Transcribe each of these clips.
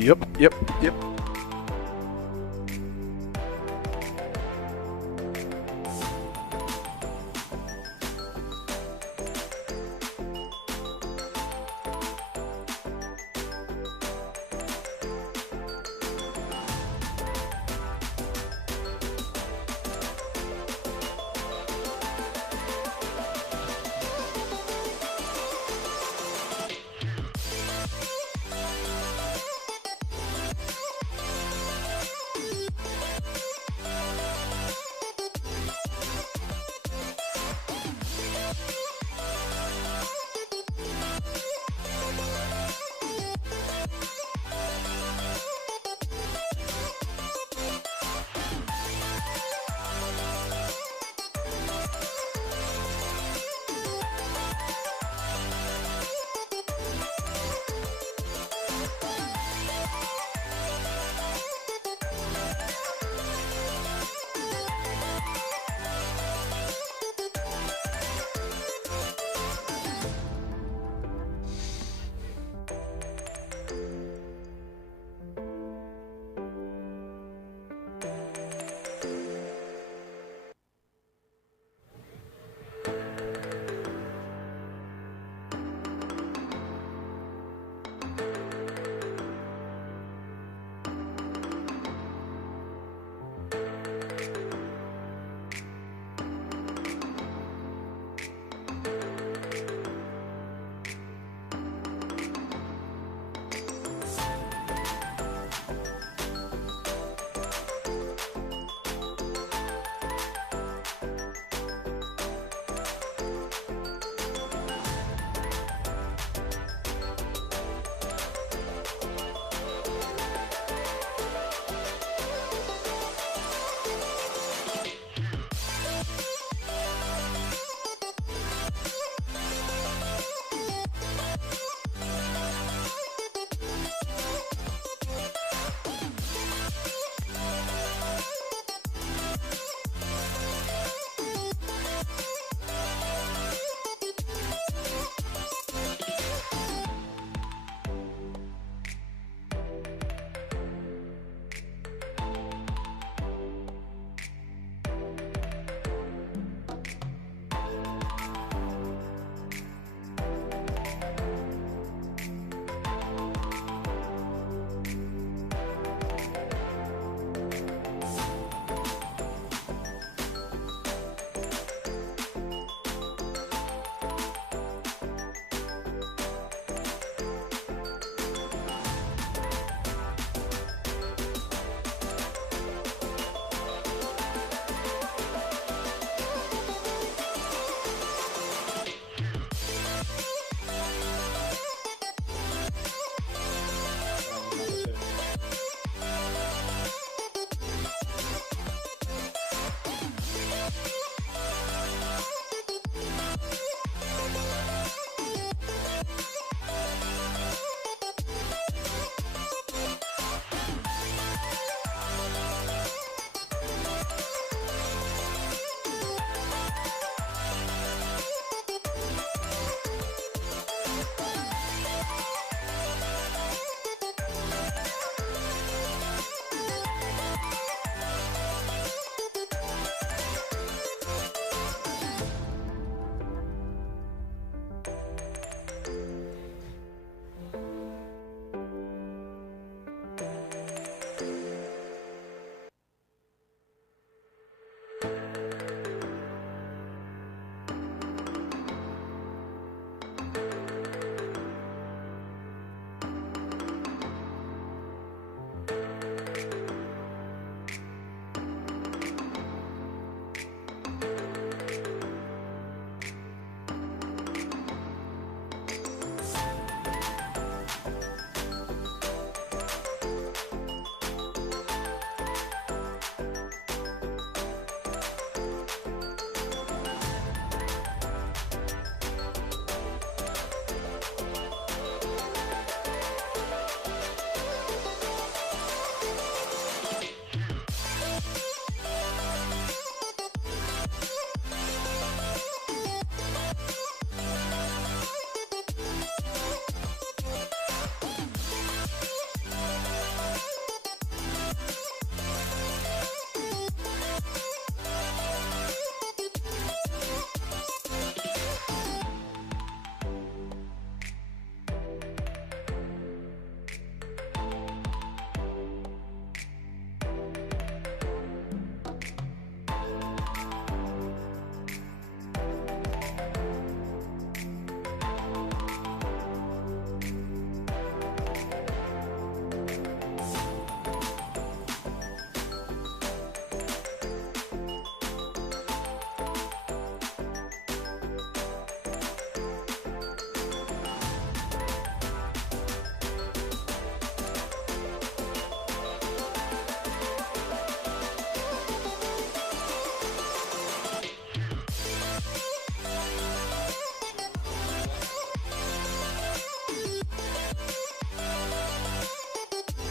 Yep.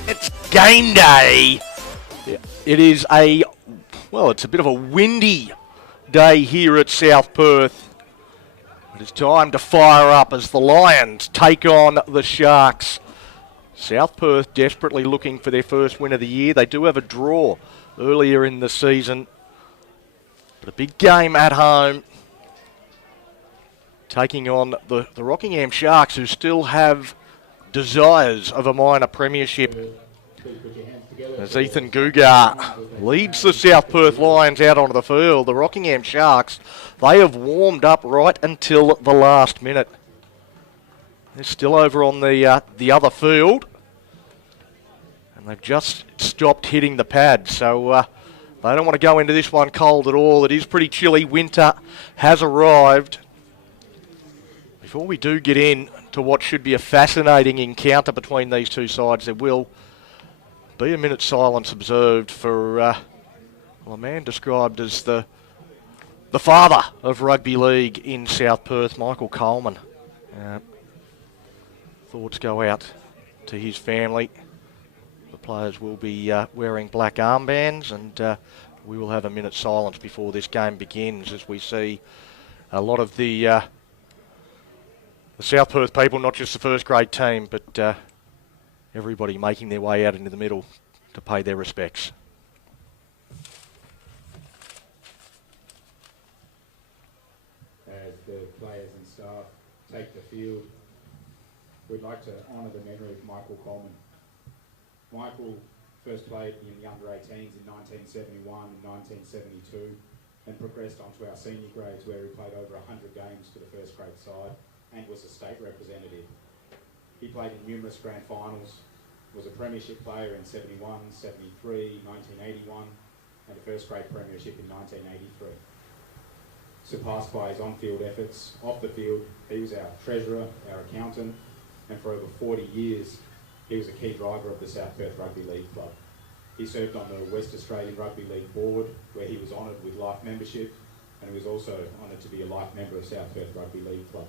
It's game day. It is it's a bit of a windy day here at South Perth. It is time to fire up as the Lions take on the Sharks. South Perth desperately looking for their first win of the year. They do have a draw earlier in the season, but a big game at home, taking on the Rockingham Sharks, who still have desires of a minor premiership. As Ethan Gugar leads the South Perth Lions out onto the field, the Rockingham Sharks, they have warmed up right until the last minute. They're still over on the other field, and they've just stopped hitting the pad, so they don't want to go into this one cold at all. It is pretty chilly. Winter has arrived. Before we do get in to what should be a fascinating encounter between these two sides, there will be a minute's silence observed for a man described as the father of rugby league in South Perth, Michael Coleman. Thoughts go out to his family. The players will be wearing black armbands, and we will have a minute's silence before this game begins, as we see a lot of the South Perth people, not just the first grade team, but everybody making their way out into the middle to pay their respects. As the players and staff take the field, we'd like to honour the memory of Michael Coleman. Michael first played in the under-18s in 1971 and 1972 and progressed onto our senior grades, where he played over 100 games for the first grade side and was a state representative. He played in numerous grand finals, was a premiership player in 71, 73, 1981, and a first grade premiership in 1983. Surpassed by his on-field efforts, off the field, he was our treasurer, our accountant, and for over 40 years, he was a key driver of the South Perth Rugby League Club. He served on the West Australian Rugby League Board, where he was honoured with life membership, and he was also honoured to be a life member of South Perth Rugby League Club.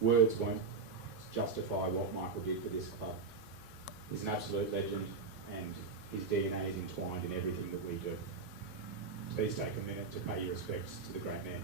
Words won't justify what Michael did for this club. He's an absolute legend, and his DNA is entwined in everything that we do. Please take a minute to pay your respects to the great man.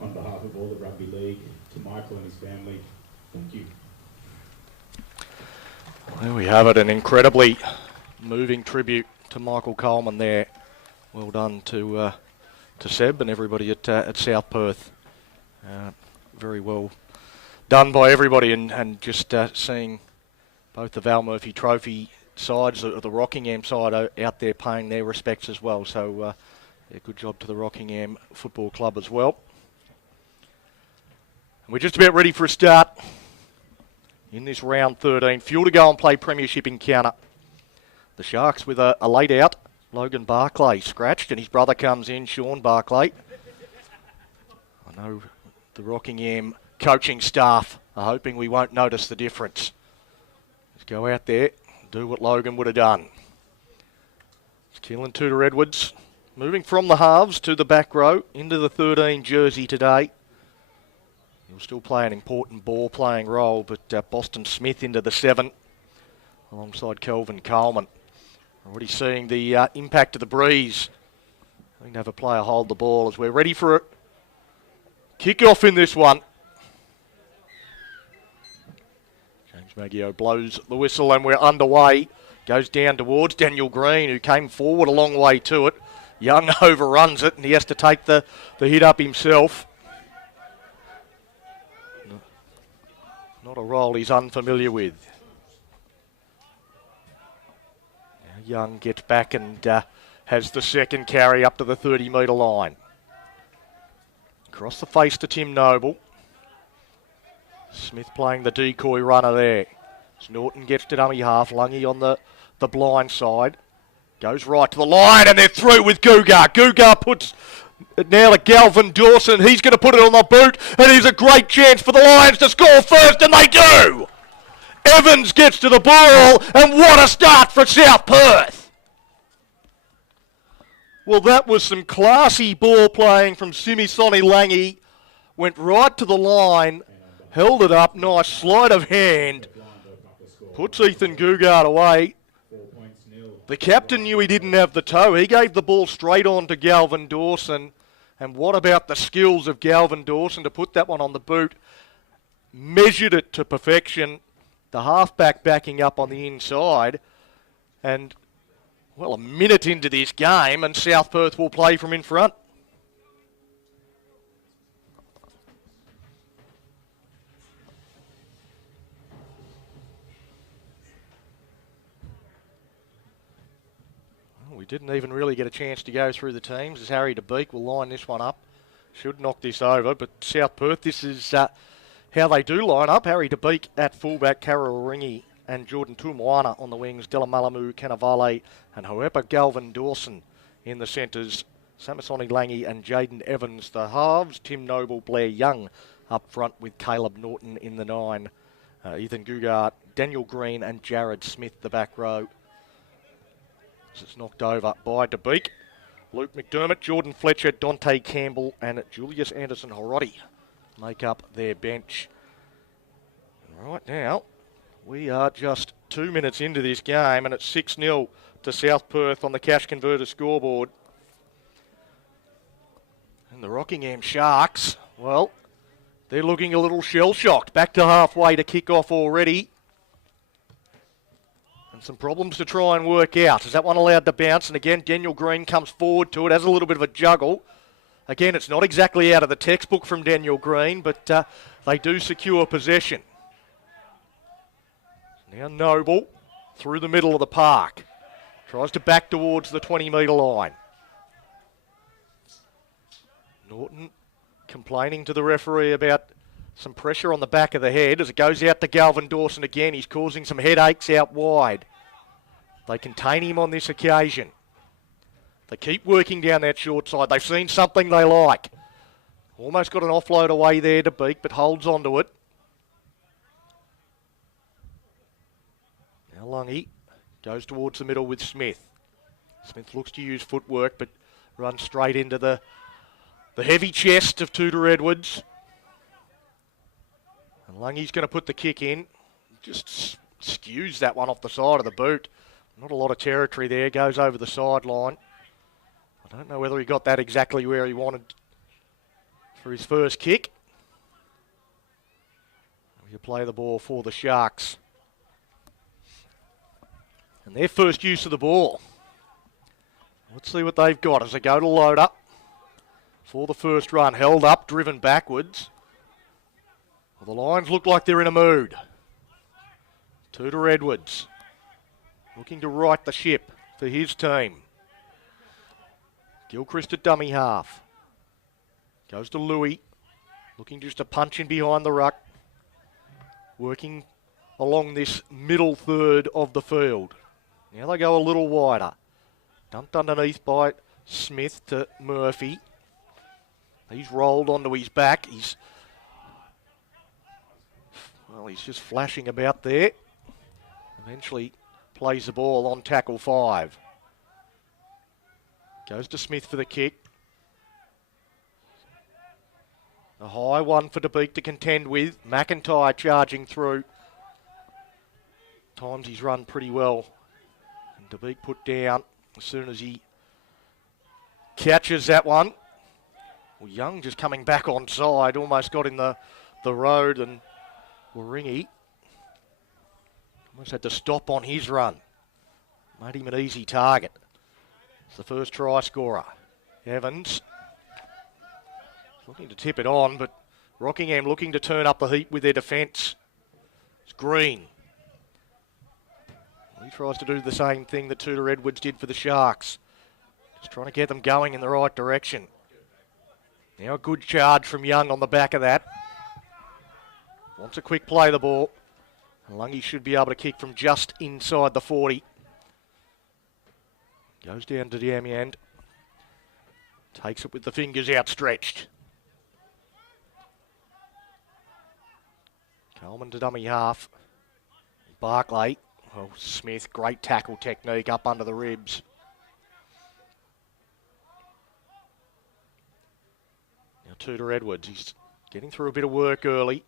On behalf of all the Rugby League, to Michael and his family, thank you. There we have it, an incredibly moving tribute to Michael Coleman there. Well done to Seb and everybody at South Perth. Very well done by everybody, and just seeing both the Val Murphy Trophy sides, the Rockingham side out there paying their respects as well. So good job to the Rockingham Football Club as well. We're just about ready for a start in this round 13. Fuel to go and play Premiership encounter. The Sharks with a late out. Logan Barclay scratched, and his brother comes in, Sean Barclay. I know the Rockingham coaching staff are hoping we won't notice the difference. Let's go out there, do what Logan would have done. It's Keelan Tudor-Edwards moving from the halves to the back row into the 13 jersey today. He'll still play an important ball-playing role, but Boston Smith into the 7 alongside Kelvin Coleman. Already seeing the impact of the breeze. I think to have a player hold the ball as we're ready for a kick-off in this one. Maggio blows the whistle and we're underway. Goes down towards Daniel Green, who came forward a long way to it. Young overruns it and he has to take the hit up himself. Not a role he's unfamiliar with. Now Young gets back and has the second carry up to the 30-metre line. Across the face to Tim Noble. Smith playing the decoy runner there. As Norton gets to dummy half, Lungy on the blind side. Goes right to the line and they're through with Gugar. Gugar puts it now to Galvin Dawson. He's going to put it on the boot and here's a great chance for the Lions to score first, and they do! Evans gets to the ball and what a start for South Perth! Well, that was some classy ball playing from Simisoni Langi. Went right to the line, held it up, nice sleight of hand. Puts Ethan Gugar away. The captain knew he didn't have the toe. He gave the ball straight on to Galvin Dawson. And what about the skills of Galvin Dawson to put that one on the boot? Measured it to perfection. The halfback backing up on the inside. And, well, a minute into this game and South Perth will play from in front. We didn't even really get a chance to go through the teams as Harry DeBeek will line this one up. Should knock this over, but South Perth, this is how they do line up. Harry DeBeek at fullback, Carol Ringy and Jordan Tumoana on the wings, Delamalamu, Cannavale and Hoepa Galvin Dawson in the centres, Samasoni Langi and Jaden Evans the halves, Tim Noble, Blair Young up front with Caleb Norton in the 9, Ethan Gugar, Daniel Green and Jared Smith the back row. It's knocked over by DeBeek. Luke McDermott, Jordan Fletcher, Dante Campbell and Julius Anderson-Horotti make up their bench. Right now, we are just 2 minutes into this game and it's 6-0 to South Perth on the Cash Converter scoreboard. And the Rockingham Sharks, well, they're looking a little shell-shocked. Back to halfway to kick off already. And some problems to try and work out. Is that one allowed to bounce? And again, Daniel Green comes forward to it, has a little bit of a juggle. Again, it's not exactly out of the textbook from Daniel Green, but they do secure possession. Now Noble through the middle of the park. Tries to back towards the 20-metre line. Norton complaining to the referee about some pressure on the back of the head as it goes out to Galvin Dawson again. He's causing some headaches out wide. They contain him on this occasion. They keep working down that short side. They've seen something they like. Almost got an offload away there to Beak, but holds onto it. Now Lungy goes towards the middle with Smith. Smith looks to use footwork, but runs straight into the heavy chest of Tudor Edwards. And Lungy's going to put the kick in. Just skews that one off the side of the boot. Not a lot of territory there. Goes over the sideline. I don't know whether he got that exactly where he wanted for his first kick. He'll play the ball for the Sharks. And their first use of the ball. Let's see what they've got as they go to load up for the first run. Held up, driven backwards. Well, the Lions look like they're in a mood. Tudor Edwards looking to right the ship for his team. Gilchrist at dummy half. Goes to Louis. Looking just to punch in behind the ruck. Working along this middle third of the field. Now they go a little wider. Dumped underneath by Smith to Murphy. He's rolled onto his back. He's just flashing about there. Eventually plays the ball on tackle 5. Goes to Smith for the kick. A high one for DeBeek to contend with. McIntyre charging through. Times he's run pretty well. And DeBeek put down as soon as he catches that one. Well, Young just coming back on side. Almost got in the road and Waringi Almost had to stop on his run. Made him an easy target. It's the first try scorer. Evans looking to tip it on, but Rockingham looking to turn up the heat with their defence. It's Green. He tries to do the same thing that Tudor Edwards did for the Sharks. Just trying to get them going in the right direction. Now a good charge from Young on the back of that. Wants a quick play the ball. And Lungy should be able to kick from just inside the 40. Goes down to Damian. Takes it with the fingers outstretched. Coleman to dummy half. Barclay. Oh, Smith, great tackle technique up under the ribs. Now Tudor Edwards, he's getting through a bit of work early.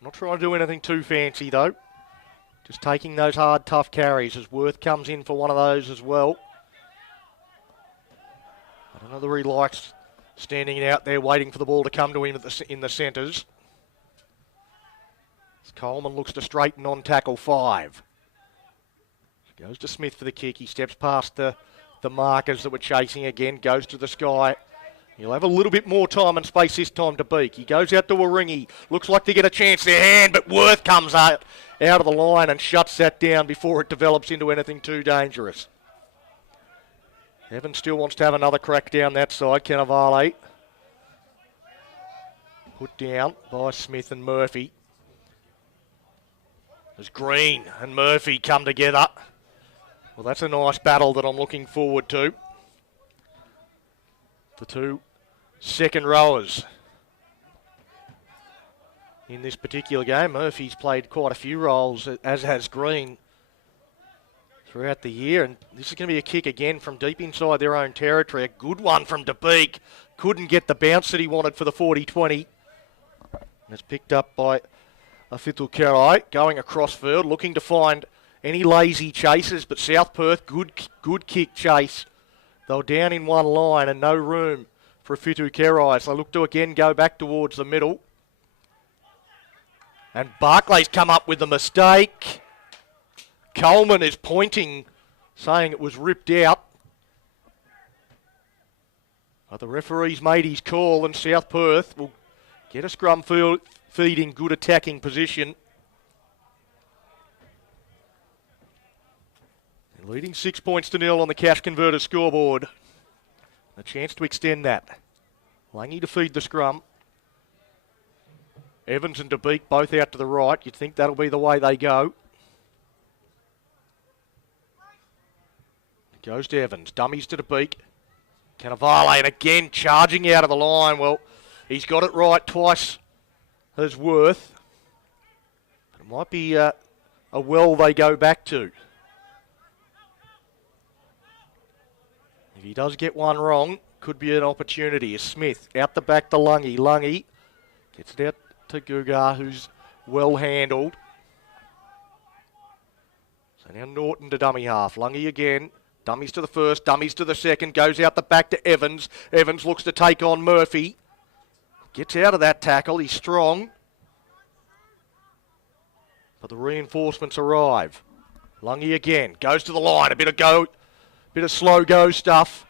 Not trying to do anything too fancy though. Just taking those hard, tough carries as Worth comes in for one of those as well. I don't know whether he likes standing out there waiting for the ball to come to him in the centres. Coleman looks to straighten on tackle 5. Goes to Smith for the kick. He steps past the markers that were chasing again. Goes to the sky. He'll have a little bit more time and space this time to Beak. He goes out to Waringi. Looks like to get a chance there. Hand, but Worth comes out of the line and shuts that down before it develops into anything too dangerous. Evans still wants to have another crack down that side. Cannavale. Put down by Smith and Murphy. As Green and Murphy come together. Well, that's a nice battle that I'm looking forward to. The two second rowers in this particular game. Murphy's played quite a few roles, as has Green, throughout the year. And this is going to be a kick again from deep inside their own territory. A good one from DeBeek. Couldn't get the bounce that he wanted for the 40-20. And it's picked up by Afitul Kerai, going across field, looking to find any lazy chasers, but South Perth, good kick chase. They were down in one line and no room for Afitul Kerai, so they look to again go back towards the middle. And Barclay's come up with a mistake. Coleman is pointing, saying it was ripped out. But the referee's made his call, and South Perth will get a scrum feed in good attacking position. They're leading 6 points to 0 on the Cash Converter scoreboard. A chance to extend that. Langy to feed the scrum. Evans and DeBeek both out to the right. You'd think that'll be the way they go. It goes to Evans. Dummies to DeBeek. Cannavale, and again charging out of the line. Well, he's got it right twice as Worth. It might be a well they go back to. If he does get one wrong, could be an opportunity. Smith out the back to Lungy. Lungy gets it out to Gugar, who's well handled. So now Norton to dummy half. Lungy again. Dummies to the first, dummies to the second. Goes out the back to Evans. Evans looks to take on Murphy. Gets out of that tackle. He's strong. But the reinforcements arrive. Lungy again. Goes to the line. A bit of slow go stuff.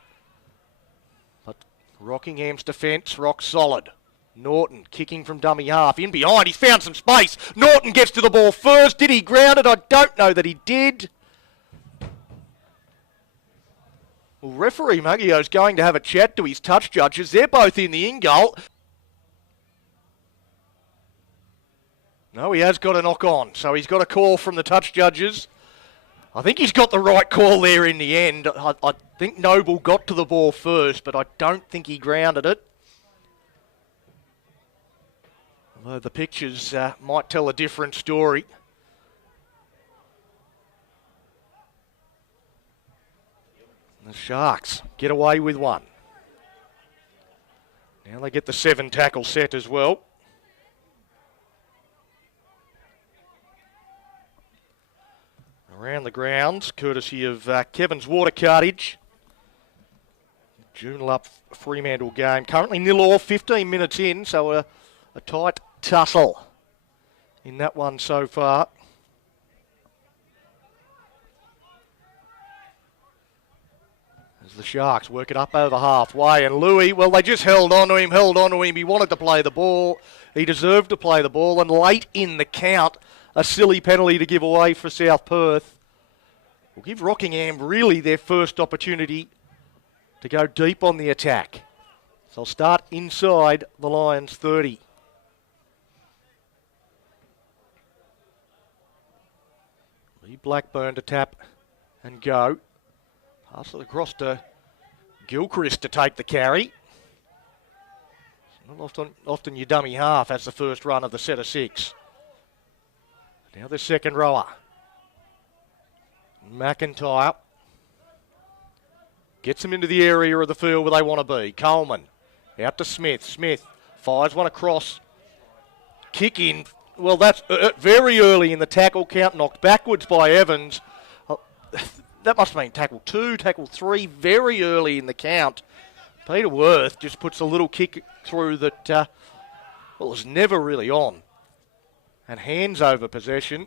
But Rockingham's defence rock solid. Norton kicking from dummy half. In behind. He's found some space. Norton gets to the ball first. Did he ground it? I don't know that he did. Well, referee Muggio's going to have a chat to his touch judges. They're both in the in-goal. No, he has got a knock on, so he's got a call from the touch judges. I think he's got the right call there in the end. I think Noble got to the ball first, but I don't think he grounded it. Although the pictures might tell a different story. The Sharks get away with one. Now they get the 7 tackle set as well. Around the grounds, courtesy of Kevin's Water Cartage. Joondalup Fremantle game. Currently 0-0, 15 minutes in, so a tight tussle in that one so far. As the Sharks work it up over halfway, and Louis, well, they just held on to him. He wanted to play the ball. He deserved to play the ball, and late in the count, a silly penalty to give away for South Perth will give Rockingham really their first opportunity to go deep on the attack. So they'll start inside the Lions 30. Lee Blackburn to tap and go. Pass it across to Gilchrist to take the carry. Not often your dummy half has the first run of the set of 6. Now the second rower. McIntyre gets him into the area of the field where they want to be. Coleman out to Smith. Smith fires one across. Kick in. Well, that's very early in the tackle count. Knocked backwards by Evans. That must have been tackle 2, tackle 3, very early in the count. Peter Worth just puts a little kick through that, well, was never really on. And hands over possession.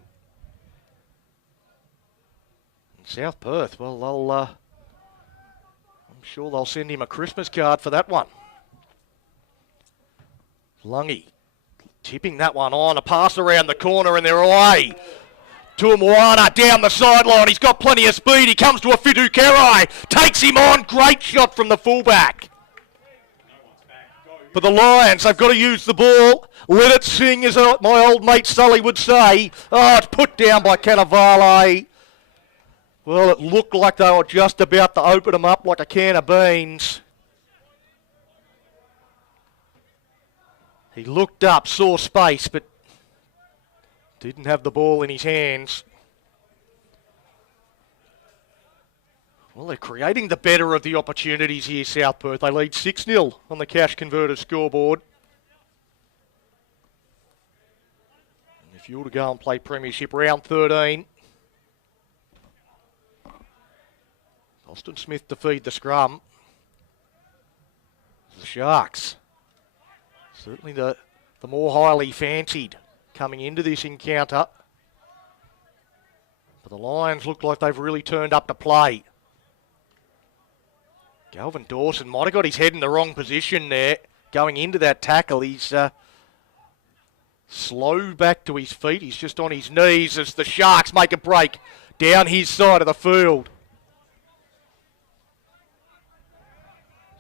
And South Perth, well, I'm sure they'll send him a Christmas card for that one. Lungy tipping that one on, a pass around the corner and they're away. Tuamoana down the sideline. He's got plenty of speed. He comes to a Fitu Kerai. Takes him on. Great shot from the fullback. For the Lions, they've got to use the ball. Let it sing, as my old mate Sully would say. Oh, it's put down by Cannavale. Well, it looked like they were just about to open them up like a can of beans. He looked up, saw space, but didn't have the ball in his hands. Well, they're creating the better of the opportunities here, South Perth. They lead 6-0 on the Cash Converters scoreboard. And if you were to go and play Premiership round 13, Austin Smith to feed the scrum. The Sharks, certainly the more highly fancied coming into this encounter. But the Lions look like they've really turned up to play. Galvin Dawson might have got his head in the wrong position there. Going into that tackle, he's slow back to his feet. He's just on his knees as the Sharks make a break down his side of the field.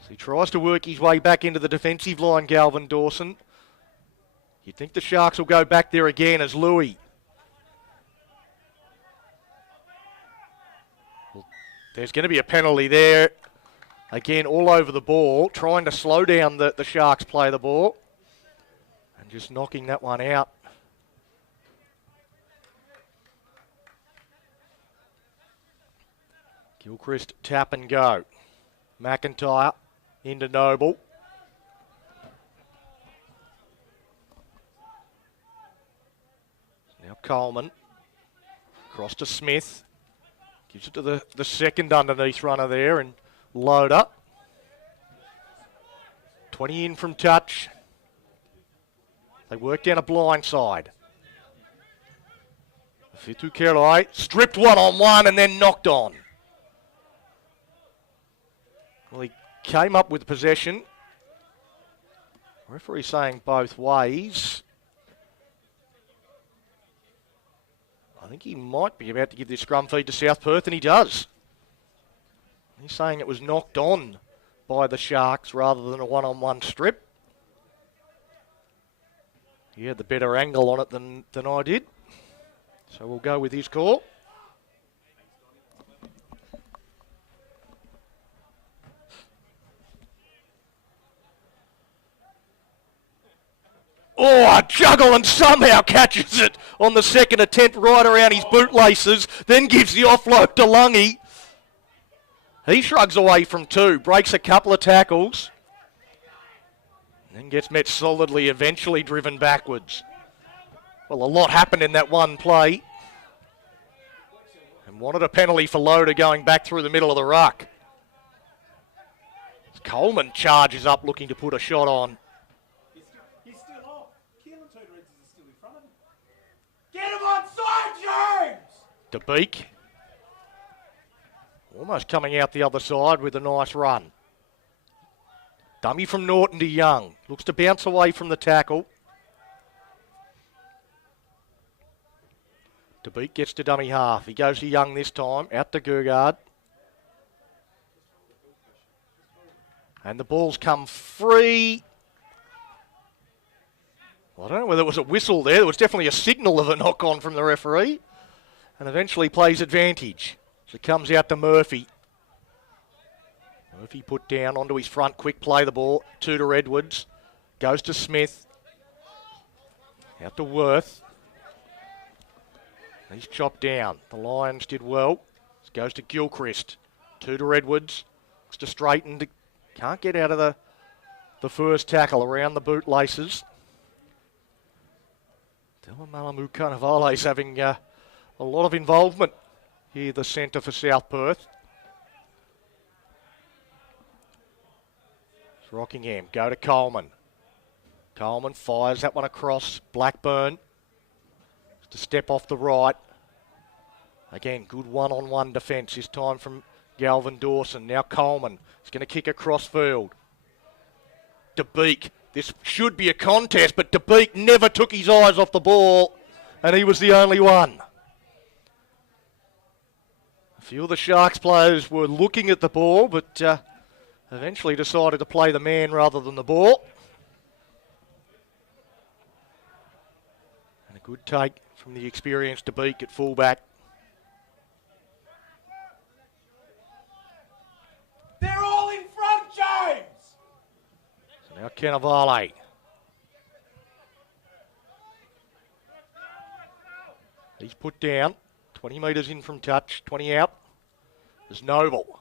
So he tries to work his way back into the defensive line, Galvin Dawson. You'd think the Sharks will go back there again as Louis. Well, there's going to be a penalty there. Again, all over the ball, trying to slow down the Sharks play the ball. And just knocking that one out. Gilchrist tap and go. McIntyre into Noble. Now Coleman, across to Smith, gives it to the second underneath runner there and load up. 20 in from touch. They work down a blind side. Fitu Kerai stripped one-on-one and then knocked on. Well, he came up with possession. Referee saying both ways. I think he might be about to give this scrum feed to South Perth, and he does. He's saying it was knocked on by the Sharks rather than a one-on-one strip. He had the better angle on it than I did. So we'll go with his call. Oh, a juggle and somehow catches it on the second attempt right around his bootlaces, then gives the offload to Lungy. He shrugs away from 2, breaks a couple of tackles, and then gets met solidly, eventually driven backwards. Well, a lot happened in that one play. And wanted a penalty for Loader going back through the middle of the ruck. Coleman charges up looking to put a shot on. Get him onside, James! DeBeek Almost coming out the other side with a nice run. Dummy from Norton to Young. Looks to bounce away from the tackle. DeBeek gets to dummy half. He goes to Young this time. Out to Gurgard. And the ball's come free. Well, I don't know whether it was a whistle there. There was definitely a signal of a knock-on from the referee. And eventually plays advantage. So it comes out to Murphy. Murphy put down onto his front, quick play the ball, 2 to Edwards, goes to Smith, out to Worth. He's chopped down. The Lions did well. Goes to Gilchrist, 2 to Edwards, looks to straighten, can't get out of the first tackle around the bootlaces. Dylan Malamu Carnivale's having a lot of involvement here, the centre for South Perth. Rockingham, go to Coleman. Coleman fires that one across. Blackburn to step off the right. Again, good one-on-one defence this time from Galvin Dawson. Now Coleman is going to kick across field. DeBeek, this should be a contest, but DeBeek never took his eyes off the ball, and he was the only one. A few of the Sharks players were looking at the ball, but eventually decided to play the man rather than the ball. And a good take from the experienced DeBeek at fullback. They're all in front, James! So now Cannavale. He's put down. 20 metres in from touch, 20 out. There's Noble.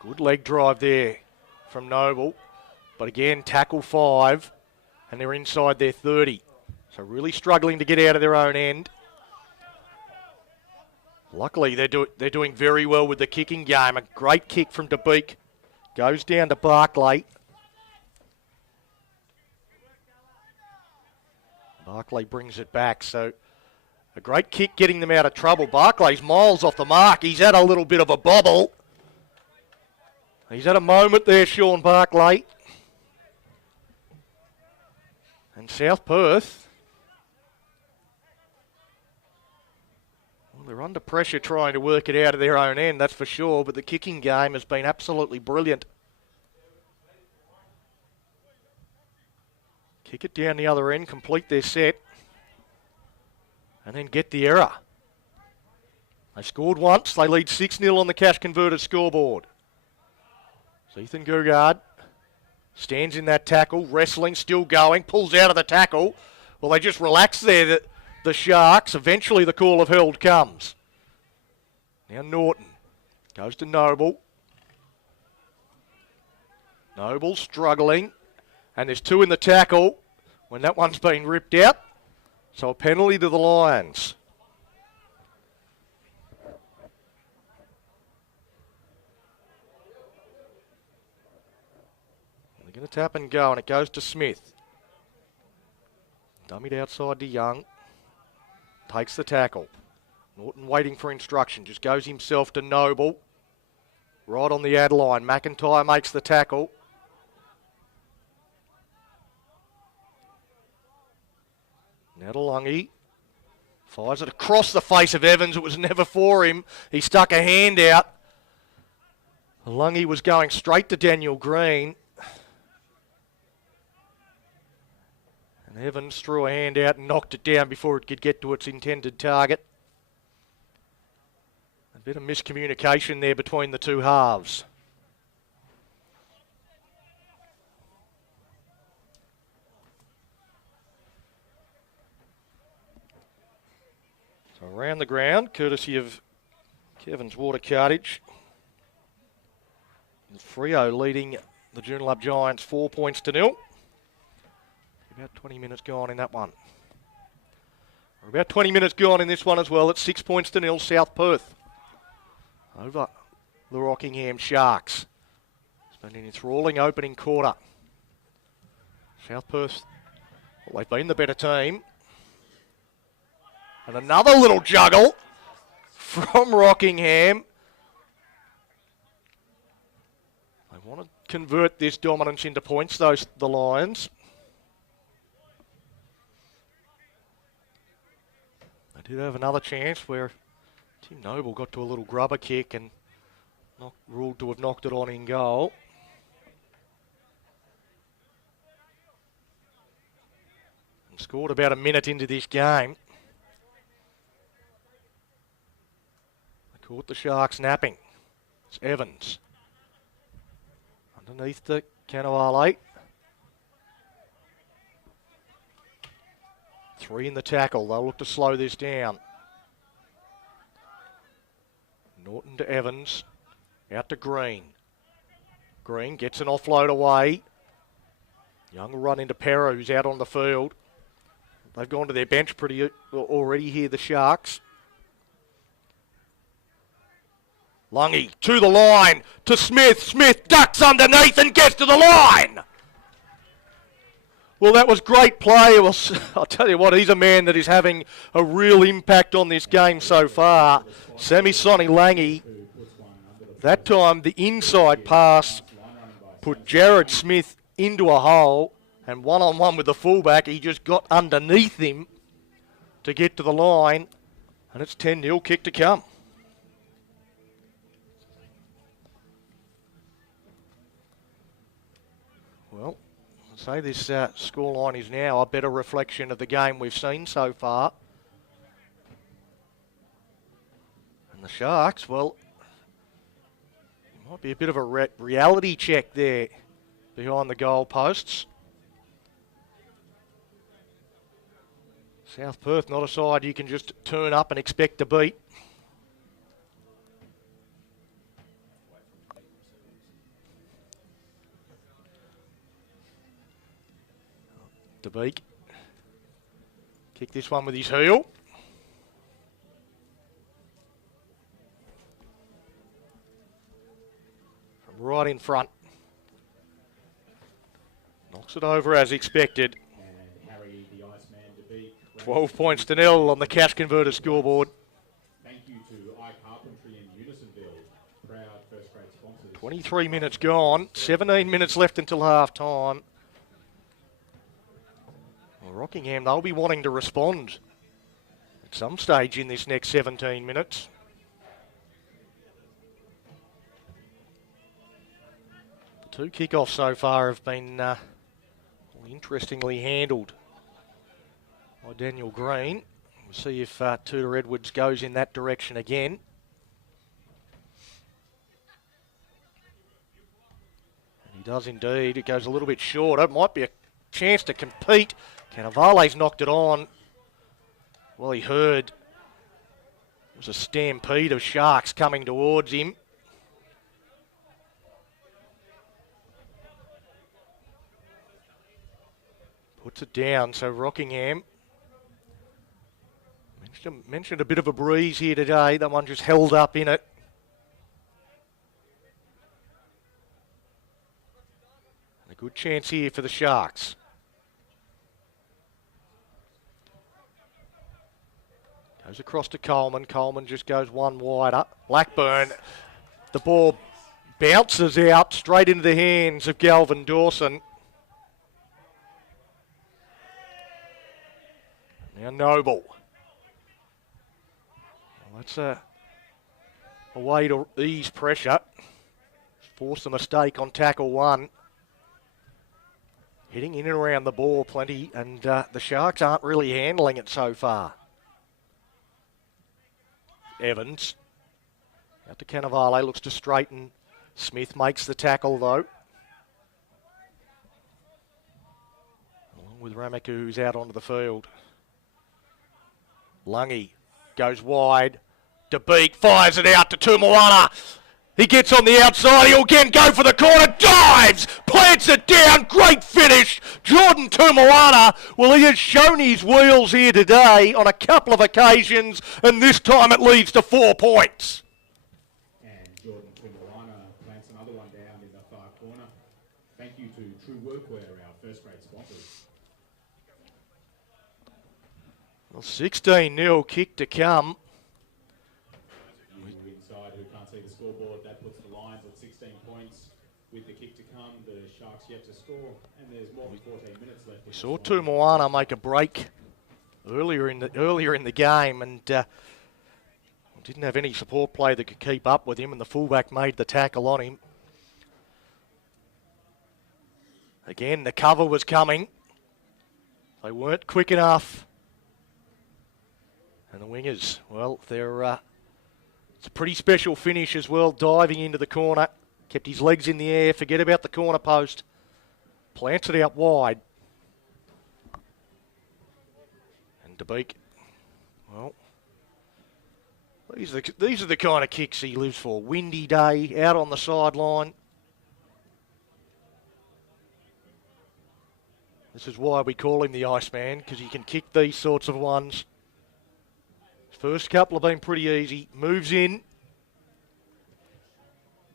Good leg drive there from Noble. But again, tackle 5, and they're inside their 30. So really struggling to get out of their own end. Luckily, they're doing very well with the kicking game. A great kick from DeBeek. Goes down to Barclay. Barclay brings it back. So a great kick getting them out of trouble. Barclay's miles off the mark. He's had a little bit of a bobble. He's had a moment there, Sean Barclay. And South Perth, well, they're under pressure trying to work it out of their own end, that's for sure, but the kicking game has been absolutely brilliant. Kick it down the other end, complete their set, and then get the error. They scored once, they lead 6-0 on the Cash Converted scoreboard. Ethan Gurgard stands in that tackle, wrestling, still going, pulls out of the tackle. Well, they just relax there, the Sharks. Eventually the call of held comes. Now Norton goes to Noble. Noble struggling, and there's 2 in the tackle when that one's been ripped out. So a penalty to the Lions. Going to tap and go, and it goes to Smith. Dummied outside to Young. Takes the tackle. Norton waiting for instruction. Just goes himself to Noble. Right on the ad line. McIntyre makes the tackle. Now to Lungy. Fires it across the face of Evans. It was never for him. He stuck a hand out. Lungy was going straight to Daniel Green. Evans threw a hand out and knocked it down before it could get to its intended target. A bit of miscommunication there between the two halves. So around the ground, courtesy of Kevin's Water Cartage. Freo leading the Joondalup Giants 4 points to 0. About 20 minutes gone in that one. We're about 20 minutes gone in this one as well. It's 6 points to 0, South Perth over the Rockingham Sharks. It's been in its rolling opening quarter. South Perth, well, they've been the better team. And another little juggle from Rockingham. They want to convert this dominance into points, the Lions. They did have another chance where Tim Noble got to a little grubber kick and ruled to have knocked it on in goal. And scored about a minute into this game. They caught the Sharks napping. It's Evans. Underneath the Cannavale. 3 in the tackle. They'll look to slow this down. Norton to Evans. Out to Green. Green gets an offload away. Young will run into Perro, who's out on the field. They've gone to their bench pretty already here, the Sharks. Lungy to the line, to Smith. Smith ducks underneath and gets to the line. Well, that was great play. Well, I'll tell you what, he's a man that is having a real impact on this game so far. Semi-Sonny Langy. That time, the inside pass put Jared Smith into a hole, and one-on-one with the fullback, he just got underneath him to get to the line, and it's 10-0 kick to come. Well, I'd say this scoreline is now a better reflection of the game we've seen so far. And the Sharks, well, it might be a bit of a reality check there behind the goal posts. South Perth, not a side you can just turn up and expect to beat. DeBeek. Kick this one with his heel. From right in front. Knocks it over as expected. 12 points to 0 on the cash converter scoreboard. Thank you to iCarpentry and Unisonville, proud first grade sponsors. 23 minutes gone, 17 minutes left until half time. Well, Rockingham, they'll be wanting to respond at some stage in this next 17 minutes. The 2 kickoffs so far have been interestingly handled by Daniel Green. We'll see if Tudor Edwards goes in that direction again. And he does indeed. It goes a little bit short. It might be a chance to compete. Cannavale's knocked it on. Well, he heard it was a stampede of Sharks coming towards him. Puts it down, so Rockingham mentioned a bit of a breeze here today. That one just held up in it. And a good chance here for the Sharks. Goes across to Coleman. Coleman just goes one wider. Blackburn, the ball bounces out straight into the hands of Galvin Dawson. Now Noble. Well, that's a way to ease pressure. Force a mistake on tackle 1. Hitting in and around the ball plenty, and the Sharks aren't really handling it so far. Evans. Out to Cannavale, looks to straighten. Smith makes the tackle though. Along with Ramaku, who's out onto the field. Lungy goes wide. DeBeek fires it out to Tumoana. He gets on the outside. He'll again go for the corner. Dives! Plants it down. Great finish. Jordan Tumoana. Well, he has shown his wheels here today on a couple of occasions, and this time it leads to 4 points. And Jordan Tumoana plants another one down in the far corner. Thank you to True Workwear, our first grade sponsors. Well, 16-0 kick to come. With the kick to come, the Sharks yet to score, and there's more than 14 minutes left. We saw Moana make a break earlier in the game, and didn't have any support play that could keep up with him, and the fullback made the tackle on him. Again, the cover was coming. They weren't quick enough. And the wingers, well, it's a pretty special finish as well, diving into the corner. Kept his legs in the air, forget about the corner post. Plants it out wide. And DeBeek, well, these are the kind of kicks he lives for. Windy day, out on the sideline. This is why we call him the Iceman, because he can kick these sorts of ones. His first couple have been pretty easy. Moves in.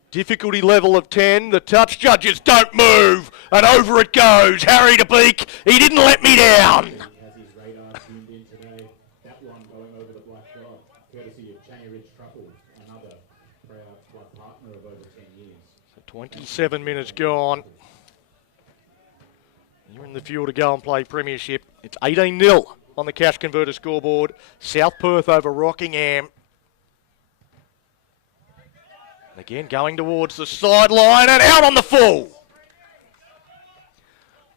Difficulty level of 10. The touch judges don't move. And over it goes. Harry DeBeek. He didn't let me down. He has his radar tuned in today. That one going over the black dot, courtesy of Chain Ridge Truckle, another proud club partner of over 10 years. So 27 minutes gone. You're in the fuel to go and play Premiership. It's 18-0 on the Cash Converter scoreboard. South Perth over Rockingham. Again, going towards the sideline and out on the full.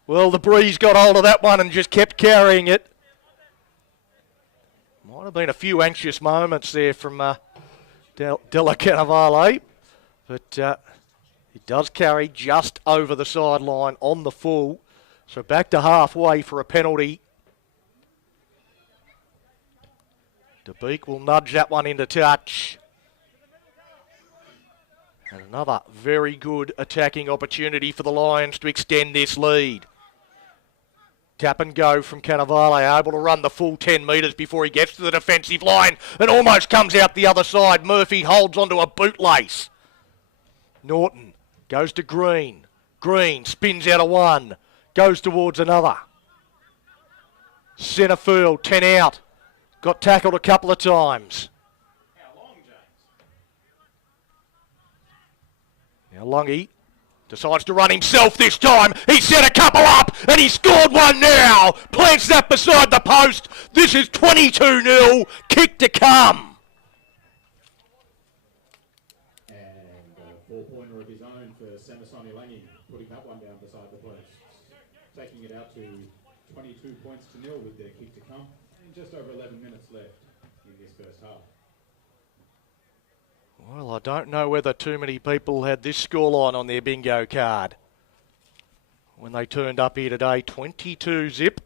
Well, the breeze got hold of that one and just kept carrying it. Might have been a few anxious moments there from Della Cannavale, but it does carry just over the sideline on the full. So back to halfway for a penalty. DeBeek will nudge that one into touch. And another very good attacking opportunity for the Lions to extend this lead. Tap and go from Cannavale, able to run the full 10 metres before he gets to the defensive line and almost comes out the other side. Murphy holds onto a bootlace. Norton goes to Green. Green spins out of one, goes towards another. Centre field, 10 out. Got tackled a couple of times. Now Lungy decides to run himself this time. He set a couple up and he scored one now. Plants that beside the post. This is 22-0. Kick to come. And a four-pointer of his own for Samasoni Langi, putting that one down beside the post. Taking it out to 22 points to 0 with their kick to come. And just over 11 minutes left in this first half. Well, I don't know whether too many people had this scoreline on their bingo card when they turned up here today. 22 zip.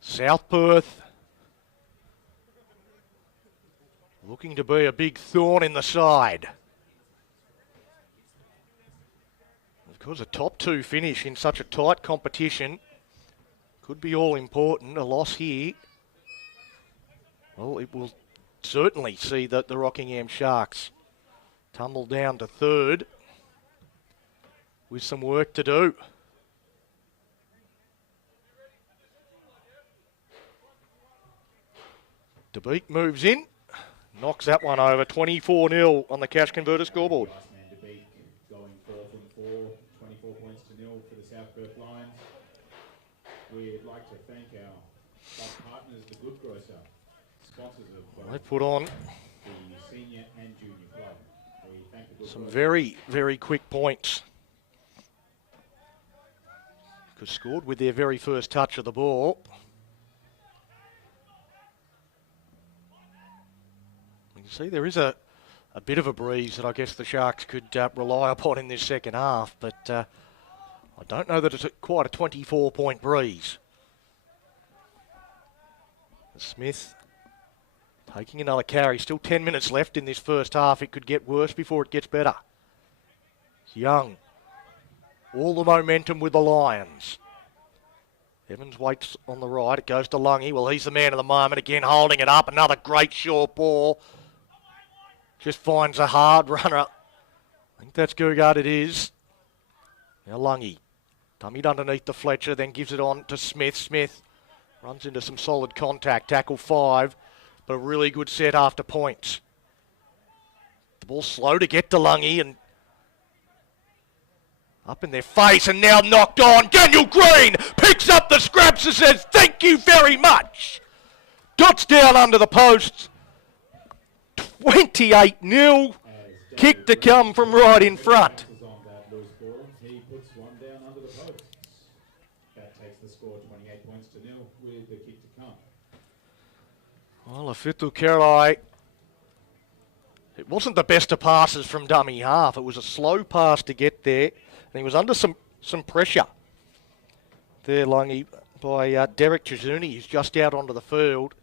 South Perth looking to be a big thorn in the side. Of course, a top two finish in such a tight competition could be all important. A loss here, well, it will certainly see that the Rockingham Sharks tumble down to third with some work to do. DeBeek moves in, knocks that one over. 24-0 on the Cash Converter scoreboard. DeBeek going 4 from 4, 24 points to 0 for the South Perth Lions. We'd like to thank our club partners, the Good Grocer, sponsors of They put on the senior and junior club. We thank the Good some Grocer. very, very quick points. Because scored with their very first touch of the ball. You can see there is a bit of a breeze that I guess the Sharks could rely upon in this second half, but I don't know that it's quite a 24-point breeze. Smith taking another carry. Still 10 minutes left in this first half. It could get worse before it gets better. Young. All the momentum with the Lions. Evans waits on the right. It goes to Lungy. Well, he's the man of the moment. Again, holding it up. Another great short ball. Just finds a hard runner. I think that's Gugard. It is. Now Lungy. Dummied underneath the Fletcher. Then gives it on to Smith. Smith runs into some solid contact. Tackle 5. But a really good set after points. The ball slow to get to Lungy and up in their face and now knocked on. Daniel Green picks up the scraps and says, thank you very much. Dots down under the posts. 28-0. Kick to come from right in front. He puts one down under the posts. That takes the score 28 points to 0 with the kick to come. Well, Afitu Kerai, it wasn't the best of passes from dummy half. It was a slow pass to get there, and he was under some pressure. There, Lungy, by Derek Chizuni, who's just out onto the field,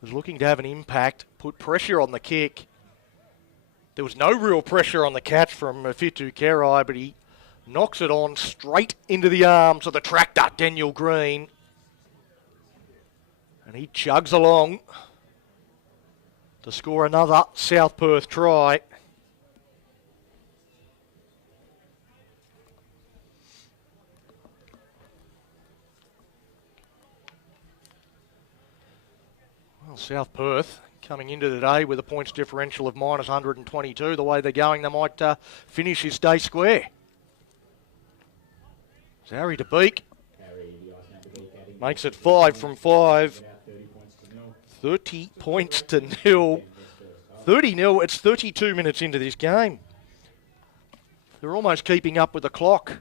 was looking to have an impact, put pressure on the kick. There was no real pressure on the catch from Afitu Kerai, but he knocks it on straight into the arms of the tractor, Daniel Green. And he chugs along to score another South Perth try. Well, South Perth coming into today with a points differential of minus 122. The way they're going, they might finish this day square. Harry DeBeek makes it 5 from 5. 30 points to 0. 30-0. It's 32 minutes into this game. They're almost keeping up with the clock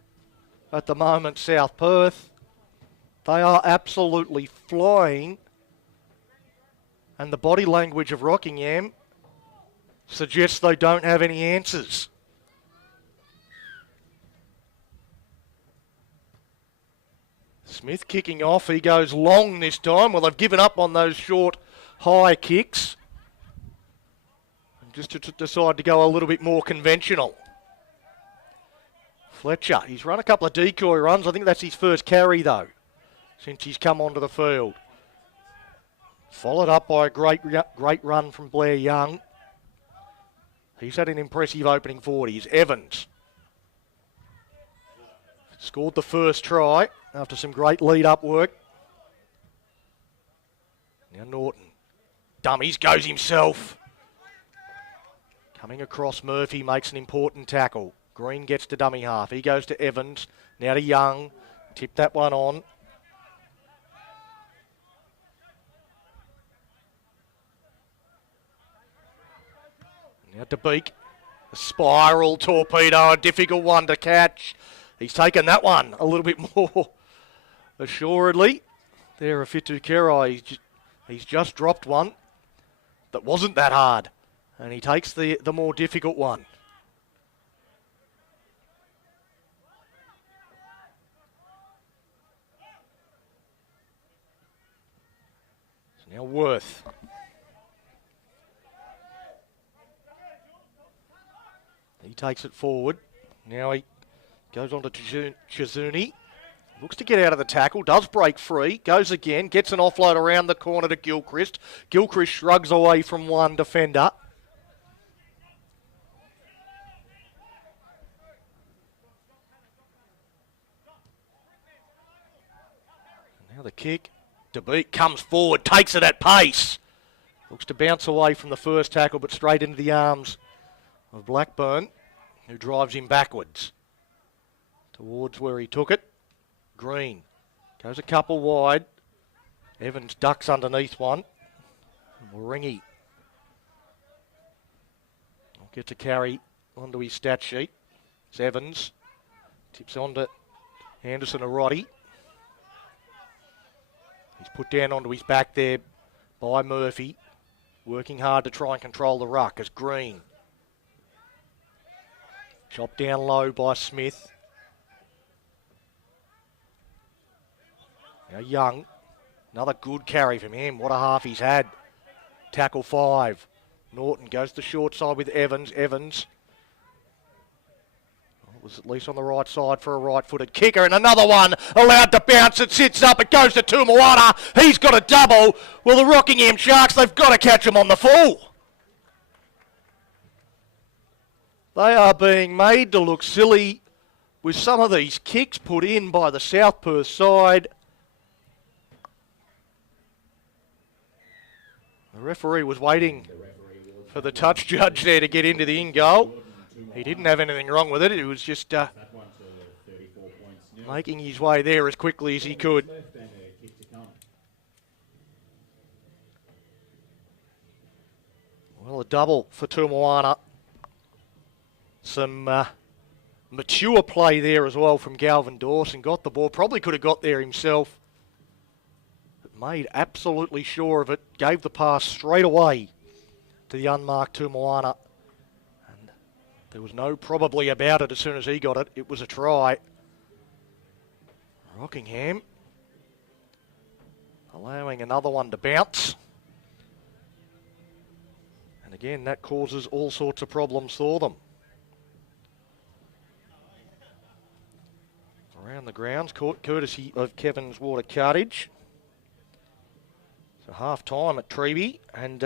at the moment, South Perth. They are absolutely flying. And the body language of Rockingham suggests they don't have any answers. Smith kicking off. He goes long this time. Well, they've given up on those short, high kicks. And just to decide to go a little bit more conventional. Fletcher, he's run a couple of decoy runs. I think that's his first carry, though, since he's come onto the field. Followed up by a great run from Blair Young. He's had an impressive opening 40s. Evans scored the first try after some great lead-up work. Now Norton. Dummies, goes himself. Coming across Murphy, makes an important tackle. Green gets to dummy half. He goes to Evans. Now to Young. Tip that one on. Now to Beak. A spiral torpedo, a difficult one to catch. He's taken that one a little bit more assuredly. There, Afitu Kerai, he's just dropped one that wasn't that hard. And he takes the more difficult one. It's now Worth. He takes it forward. Now he goes on to Chizuni. Looks to get out of the tackle. Does break free. Goes again. Gets an offload around the corner to Gilchrist. Gilchrist shrugs away from one defender. Now the kick. DeBeek comes forward. Takes it at pace. Looks to bounce away from the first tackle, but straight into the arms of Blackburn, who drives him backwards towards where he took it. Green goes a couple wide. Evans ducks underneath one. Moringi will get to carry onto his stat sheet. It's Evans. Tips on to Anderson Arotti. He's put down onto his back there by Murphy. Working hard to try and control the ruck as Green. Chopped down low by Smith. Now Young. Another good carry from him. What a half he's had. Tackle 5. Norton goes to short side with Evans. Evans was at least on the right side for a right-footed kicker. And another one allowed to bounce. It sits up. It goes to Tumoana. He's got a double. Well, the Rockingham Sharks, they've got to catch him on the full. They are being made to look silly with some of these kicks put in by the South Perth side. The referee was waiting for the touch judge there to get into the in goal. He didn't have anything wrong with it. It was just That one to 34 points. Nil. making his way there as quickly as he could. Left and a kick to come. Well, a double for Tumoana. Some mature play there as well from Galvin Dawson. Got the ball, probably could have got there himself. But made absolutely sure of it. Gave the pass straight away to the unmarked Tumoana. And there was no probably about it as soon as he got it. It was a try. Rockingham allowing another one to bounce. And again, that causes all sorts of problems for them. Around the grounds, courtesy of Kevin's Water Cartage. So half time at Treeby, and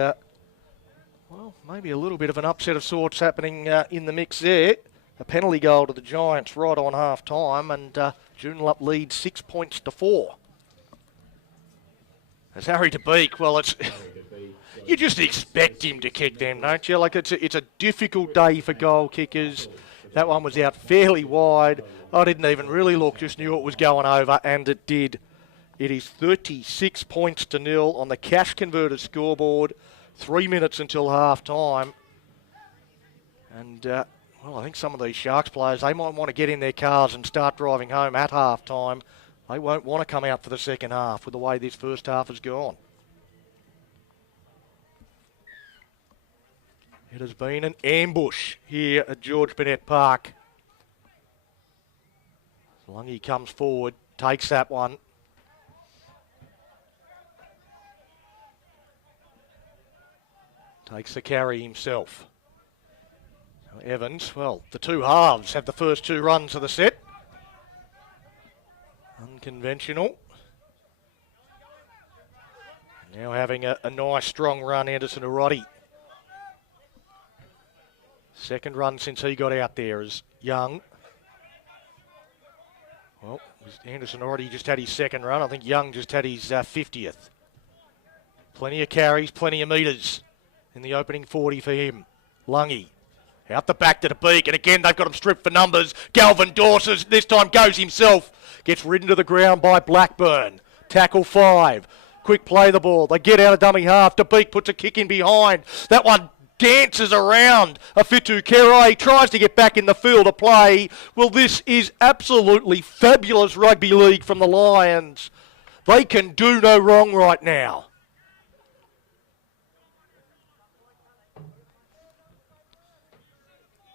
well, maybe a little bit of an upset of sorts happening in the mix there. A penalty goal to the Giants right on half time, and Joondalup leads 6 points to 4. As Harry de Beek, well, it's you just expect him to kick them, don't you? Like it's a difficult day for goal kickers. That one was out fairly wide. I didn't even really look, just knew it was going over, and it did. It is 36 points to 0 on the Cash Converter scoreboard. 3 minutes until half time. And, well, I think some of these Sharks players, they might want to get in their cars and start driving home at half time. They won't want to come out for the second half with the way this first half has gone. It has been an ambush here at George Burnett Park. Lungy comes forward, takes that one. Takes the carry himself. So Evans, well, the two halves have the first 2 runs of the set. Unconventional. Now having a nice strong run, Anderson Arrotti. Second run since he got out there is Young. Well, Anderson already just had his second run. I think Young just had his 50th. Plenty of carries, plenty of metres in the opening 40 for him. Lungy out the back to the beak, and again they've got him stripped for numbers. Galvin Dawson this time goes himself. Gets ridden to the ground by Blackburn. Tackle 5. Quick play the ball. They get out of dummy half. De Beek puts a kick in behind. That one dances around Afitu Kerai, tries to get back in the field of play. Well, this is absolutely fabulous rugby league from the Lions. They can do no wrong right now.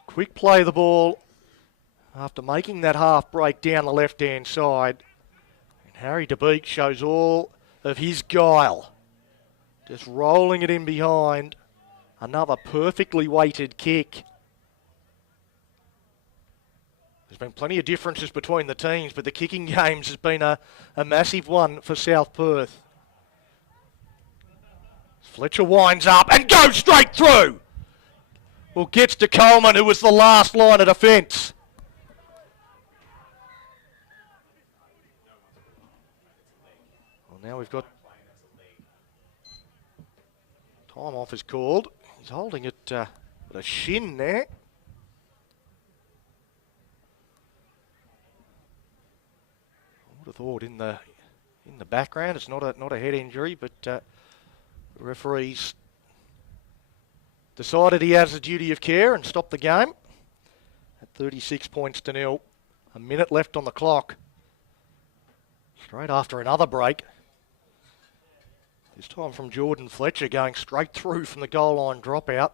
Quick play the ball after making that half break down the left-hand side. And Harry de Beek shows all of his guile. Just rolling it in behind. Another perfectly weighted kick. There's been plenty of differences between the teams, but the kicking games has been a massive one for South Perth. Fletcher winds up and goes straight through. Well, gets to Coleman, who was the last line of defence. Well, now we've got time off is called. He's holding it with a shin there. I would have thought in the background it's not a head injury, but the referees decided he has a duty of care and stopped the game at 36 points to 0. A minute left on the clock. Straight after another break. This time from Jordan Fletcher going straight through from the goal line dropout.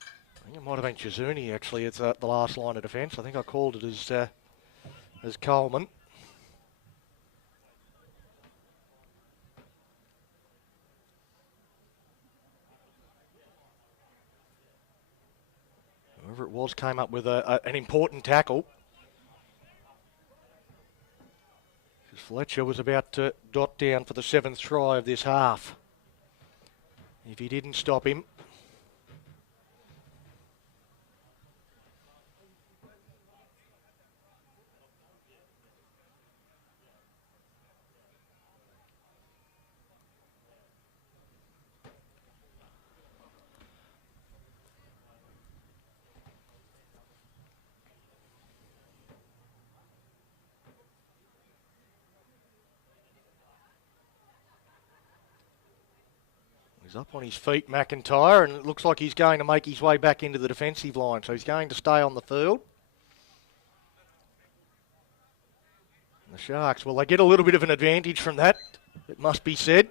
I think it might have been Chizuni actually. It's the last line of defence. I think I called it as Coleman. Whoever it was came up with an important tackle. Fletcher was about to dot down for the 7th try of this half. If he didn't stop him. He's up on his feet, McIntyre, and it looks like he's going to make his way back into the defensive line, so he's going to stay on the field. And the Sharks, well, they get a little bit of an advantage from that, it must be said.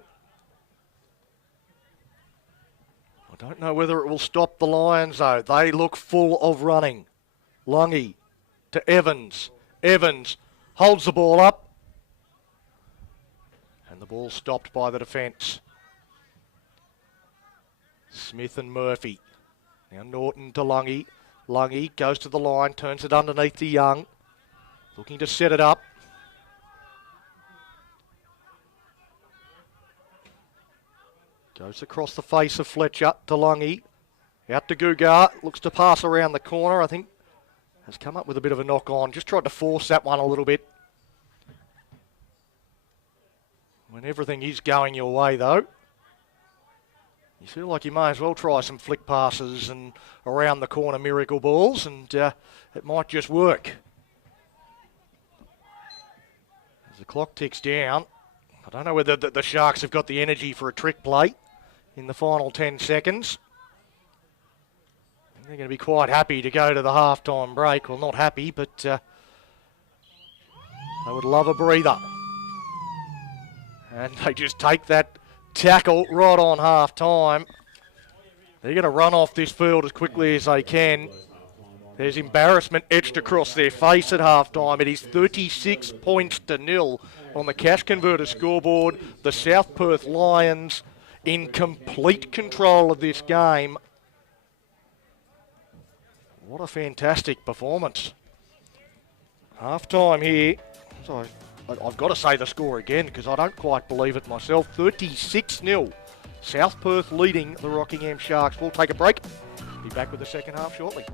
I don't know whether it will stop the Lions, though. They look full of running. Lungy to Evans. Evans holds the ball up. And the ball stopped by the defence. Smith and Murphy. Now Norton to Lungy. Lungy goes to the line, turns it underneath to Young. Looking to set it up. Goes across the face of Fletcher to Lungy. Out to Gugar. Looks to pass around the corner. I think has come up with a bit of a knock on. Just tried to force that one a little bit. When everything is going your way, though, you feel like you may as well try some flick passes and around the corner miracle balls, and it might just work. As the clock ticks down, I don't know whether the Sharks have got the energy for a trick play in the final 10 seconds. They're going to be quite happy to go to the halftime break. Well, not happy, but they would love a breather. And they just take that tackle right on half-time. They're going to run off this field as quickly as they can. There's embarrassment etched across their face at half-time. It is 36 points to 0 on the Cash Converter scoreboard. The South Perth Lions in complete control of this game. What a fantastic performance. Half-time here. So I've got to say the score again because I don't quite believe it myself. 36-0. South Perth leading the Rockingham Sharks. We'll take a break. Be back with the second half shortly.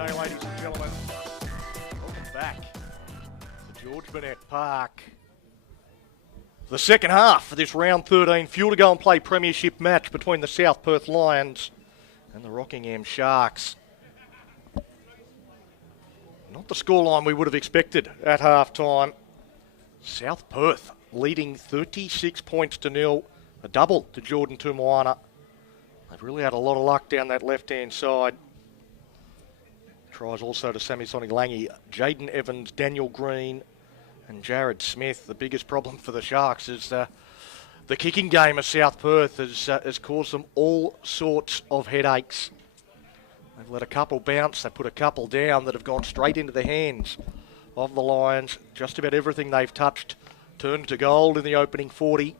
G'day, ladies and gentlemen. Welcome back to George Burnett Park. The second half of this round 13 fuel to go and play Premiership match between the South Perth Lions and the Rockingham Sharks. Not the scoreline we would have expected at half time. South Perth leading 36 points to nil, a double to Jordan Tumoana. They've really had a lot of luck down that left-hand side. Tries also to Samisoni Langi, Jaden Evans, Daniel Green and Jared Smith. The biggest problem for the Sharks is the kicking game of South Perth has caused them all sorts of headaches. They've let a couple bounce, they put a couple down that have gone straight into the hands of the Lions. Just about everything they've touched turned to gold in the opening 40.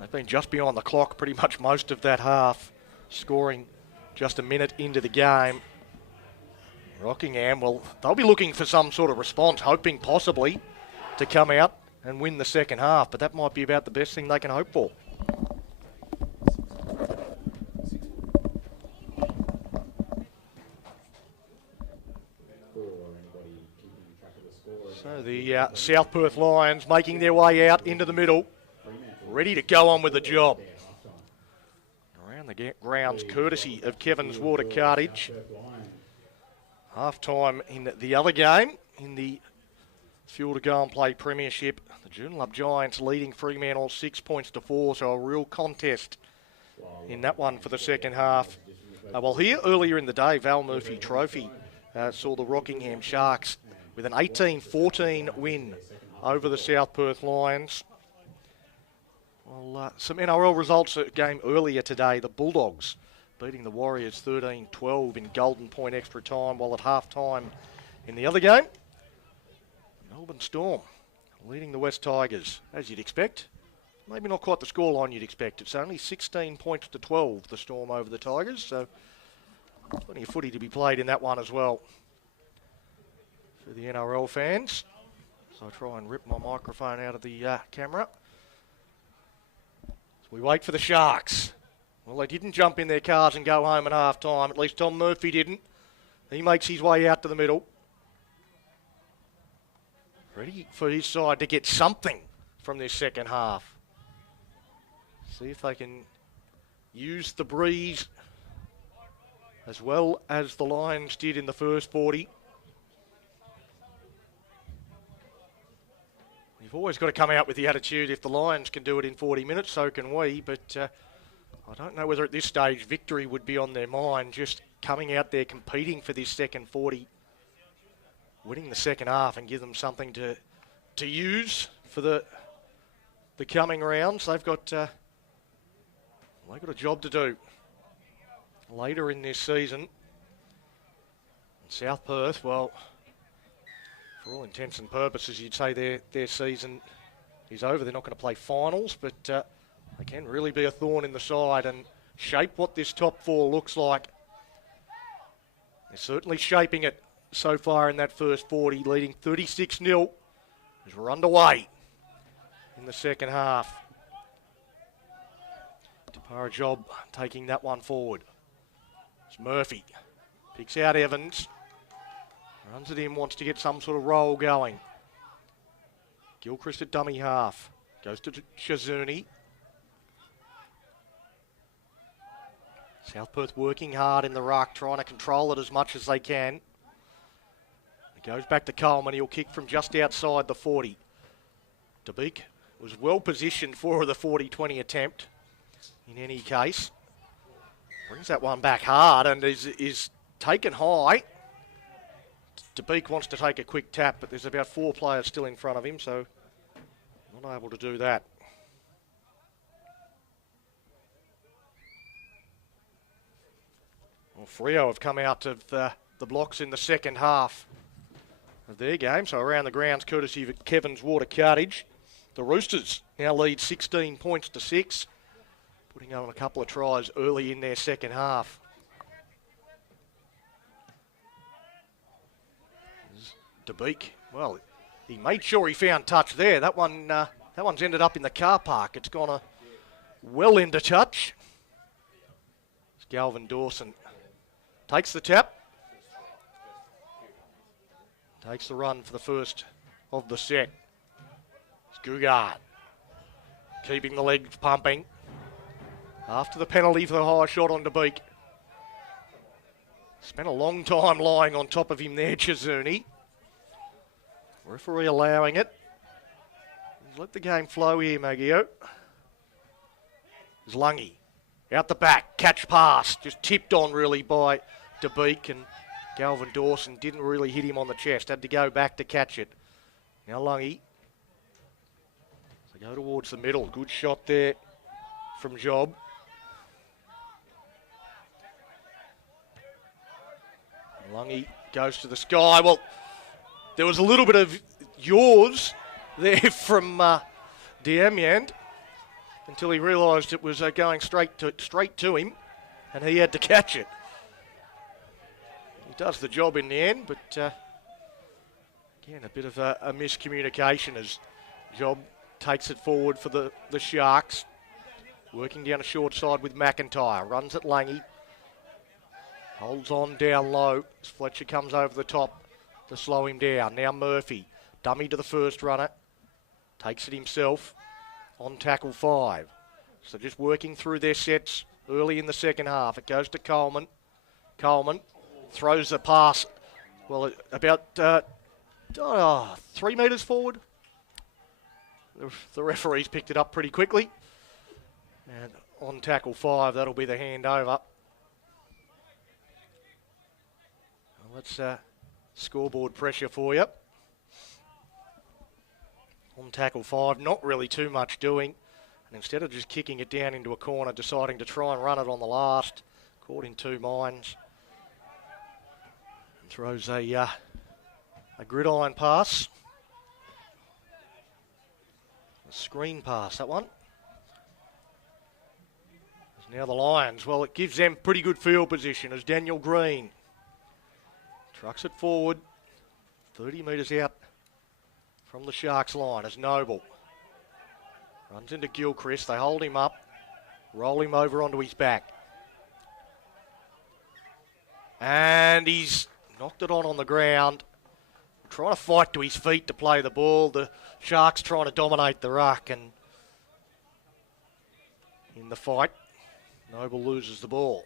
They've been just behind the clock pretty much most of that half, scoring just a minute into the game. Rockingham, well, they'll be looking for some sort of response, hoping possibly to come out and win the second half, but that might be about the best thing they can hope for. So the South Perth Lions making their way out into the middle, ready to go on with the job. Around the grounds, courtesy of Kevin's Water Cartage. Half-time in the other game, in the fuel to go and play Premiership. The Joondalup Giants leading Fremantle 6 points to 4, so a real contest in that one for the second half. Well, here earlier in the day, Val Murphy Trophy saw the Rockingham Sharks with an 18-14 win over the South Perth Lions. Well, some NRL results at game earlier today. The Bulldogs beating the Warriors 13-12 in Golden Point extra time, while at half-time in the other game, Melbourne Storm leading the West Tigers, as you'd expect. Maybe not quite the scoreline you'd expect. It's only 16 points to 12, the Storm over the Tigers, so plenty of footy to be played in that one as well for the NRL fans. So I try and rip my microphone out of the camera. So we wait for the Sharks. Well, they didn't jump in their cars and go home at half-time. At least Tom Murphy didn't. He makes his way out to the middle. Ready for his side to get something from this second half. See if they can use the breeze as well as the Lions did in the first 40. You've always got to come out with the attitude, if the Lions can do it in 40 minutes, so can we. But I don't know whether at this stage victory would be on their mind, just coming out there competing for this second 40, winning the second half and give them something to use for the coming rounds. They've got a job to do later in this season. And South Perth, well, for all intents and purposes, you'd say their season is over. They're not going to play finals, but they can really be a thorn in the side and shape what this top four looks like. They're certainly shaping it so far in that first 40, leading 36-0 as we're underway in the second half. Tapara Job taking that one forward. It's Murphy. Picks out Evans. Runs it in, wants to get some sort of roll going. Gilchrist at dummy half. Goes to Shazuni. South Perth working hard in the ruck, trying to control it as much as they can. It goes back to Coleman. He'll kick from just outside the 40. DeBeek was well positioned for the 40-20 attempt in any case. Brings that one back hard and is taken high. DeBeek wants to take a quick tap, but there's about 4 players still in front of him, so not able to do that. Well, Freo have come out of the blocks in the second half of their game, so around the grounds courtesy of Kevin's Water Cartage. The Roosters now lead 16 points to 6, putting on a couple of tries early in their second half. DeBeek, well, he made sure he found touch there. That one's ended up in the car park. It's gone well into touch. It's Galvin Dawson takes the tap, Takes the run for the first of the set. It's Gugart keeping the legs pumping. After the penalty for the high shot on DeBeek. Spent a long time lying on top of him there, Chizuni. Referee allowing it. Let the game flow here, Maggio. There's Lungy. Out the back, catch pass. Just tipped on really by DeBeek, and Galvin Dawson didn't really hit him on the chest. Had to go back to catch it. Now Lungy. So go towards the middle. Good shot there from Job. Lungy goes to the sky. Well, there was a little bit of yours there from Diamiand until he realised it was going straight to him, and he had to catch it. He does the job in the end, but again, a bit of a miscommunication as Job takes it forward for the Sharks. Working down a short side with McIntyre. Runs at Langy. Holds on down low as Fletcher comes over the top to slow him down. Now Murphy, dummy to the first runner. Takes it himself on tackle 5. So just working through their sets early in the second half. It goes to Coleman. Coleman throws the pass, well, about 3 metres forward. The referees picked it up pretty quickly. And on tackle 5, that'll be the handover. Let's scoreboard pressure for you. On tackle 5, not really too much doing. And instead of just kicking it down into a corner, deciding to try and run it on the last. Caught in 2 minds. And throws a gridiron pass. A screen pass, that one. There's now the Lions. Well, it gives them pretty good field position as Daniel Green trucks it forward, 30 metres out from the Sharks line as Noble runs into Gilchrist. They hold him up, roll him over onto his back. And he's knocked it on the ground, trying to fight to his feet to play the ball. The Sharks trying to dominate the ruck, and in the fight, Noble loses the ball.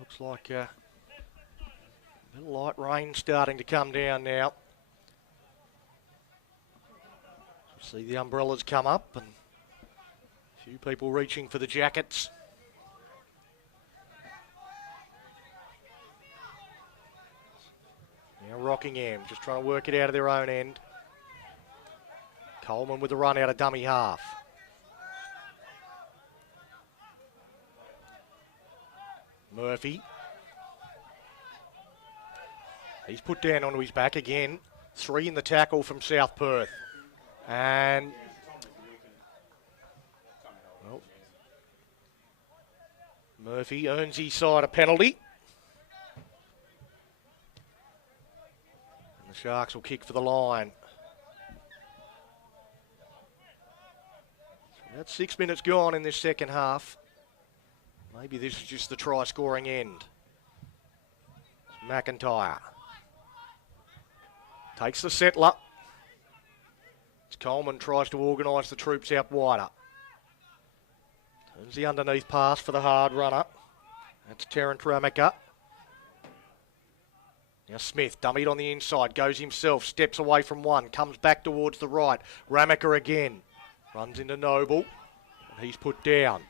Looks like a little light rain starting to come down now. See the umbrellas come up and a few people reaching for the jackets. Now Rockingham just trying to work it out of their own end. Coleman with the run out of dummy half. Murphy. He's put down onto his back again. 3 in the tackle from South Perth. And well, Murphy earns his side a penalty. And the Sharks will kick for the line. So about 6 minutes gone in this second half. Maybe this is just the try-scoring end. McIntyre takes the settler. Coleman tries to organise the troops out wider. Turns the underneath pass for the hard runner. That's Terrence Ramaker. Now Smith, dummied on the inside, goes himself, steps away from one, comes back towards the right. Ramaker again. Runs into Noble, and he's put down.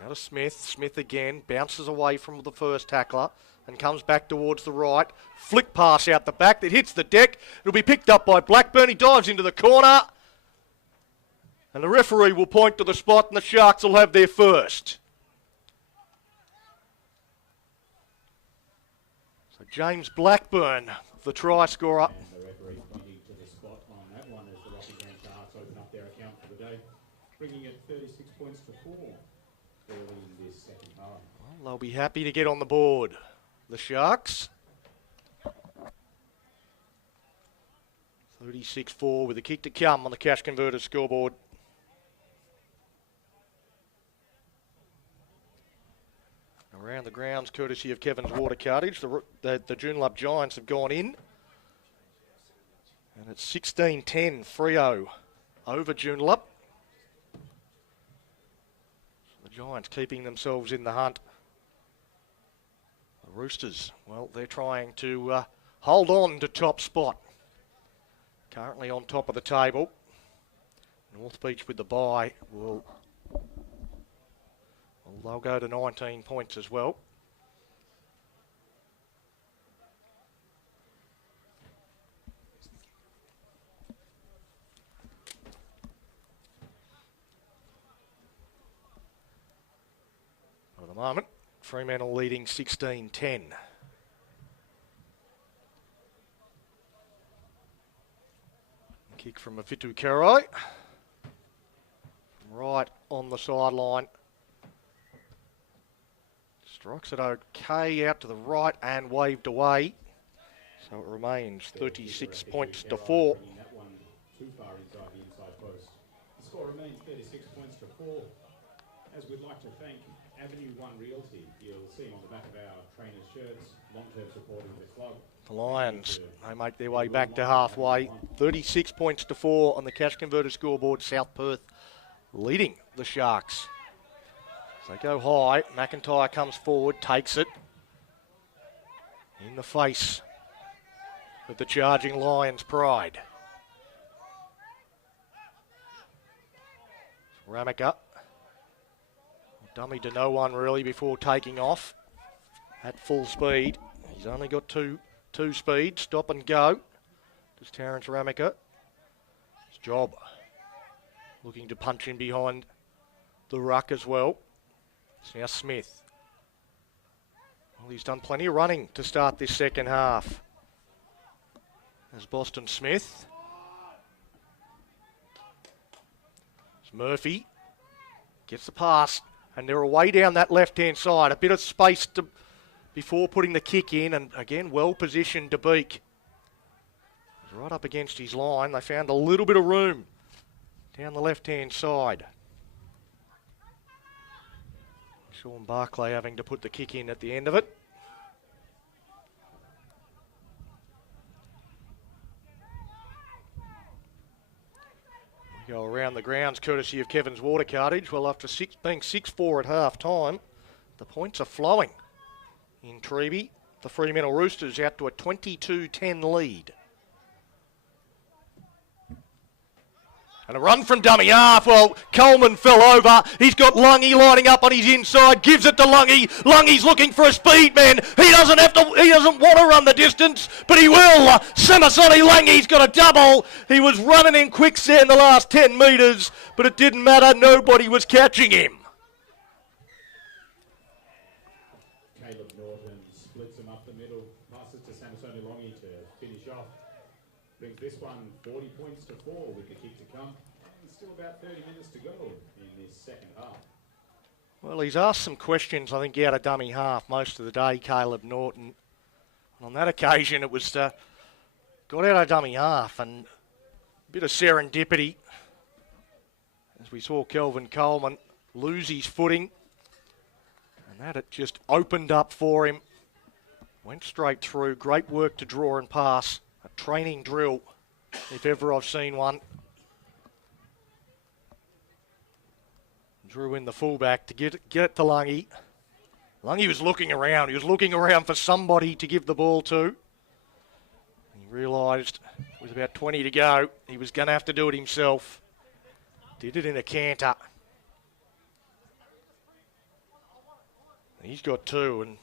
Now to Smith. Smith again, bounces away from the first tackler and comes back towards the right. Flick pass out the back that hits the deck. It'll be picked up by Blackburn. He dives into the corner. And the referee will point to the spot and the Sharks will have their first. So James Blackburn, the try scorer. And the referee pointing to the spot on that one as the Rockingham Sharks open up their account for the day, bringing it 36 points to 4 early in this second half. Well, they'll be happy to get on the board. The Sharks. 36-4 with a kick to come on the Cash Converter scoreboard. Around the grounds, courtesy of Kevin's Water Cartage. The Joondalup Giants have gone in. And it's 16-10, Freo over Joondalup. The Giants keeping themselves in the hunt. The Roosters, well, they're trying to hold on to top spot. Currently on top of the table. North Beach with the bye will... Well, they'll go to 19 points as well. At the moment, Fremantle leading 16-10. Kick from Mafitu Karai. Right on the sideline. Strikes it okay out to the right and waved away. So it remains 36 points to 4. That one too far inside the inside post. The score remains 36 points to 4. As we'd like to thank Avenue One Realty. You'll see on the back of our trainers' shirts, long-term support of the club. The Lions, they make their way back to halfway. 36 points to 4 on the Cash Converter scoreboard. South Perth leading the Sharks. As they go high, McIntyre comes forward, takes it. In the face of the charging Lions' pride. Ramika. Dummy to no one really before taking off at full speed. He's only got two speed, stop and go. Does Terence Ramika. His job. Looking to punch in behind the ruck as well. It's now Smith. Well, he's done plenty of running to start this second half. There's Boston Smith. It's Murphy. Gets the pass. And they're away down that left-hand side. A bit of space before putting the kick in. And again, well-positioned to Beak. He's right up against his line. They found a little bit of room down the left-hand side. Sean Barclay having to put the kick in at the end of it. We go around the grounds courtesy of Kevin's Water Cartage. Well, after being 6-4 at half-time, the points are flowing in Treeby. The Fremantle Roosters out to a 22-10 lead. And a run from dummy half. Well, Coleman fell over. He's got Lungy lining up on his inside. Gives it to Lungy. Lungy's looking for a speed man. He doesn't want to run the distance, but he will. Samasoni Lungy's got a double. He was running in quicksand the last 10 metres, but it didn't matter. Nobody was catching him. Caleb Norton splits him up the middle. Passes to Samasoni Lungy to finish off. Brings this one 40 points to 4 with the kick to come. And still about 30 minutes to go in this second half. Well, he's asked some questions, I think, out of dummy half most of the day, Caleb Norton. And on that occasion, it was got out of dummy half and a bit of serendipity as we saw Kelvin Coleman lose his footing. And that it just opened up for him. Went straight through. Great work to draw and pass. A training drill, if ever I've seen one. Drew in the fullback to get it to Lungy. Lungy was looking around. He was looking around for somebody to give the ball to. He realised with about 20 to go, he was going to have to do it himself. Did it in a canter. He's got 2, and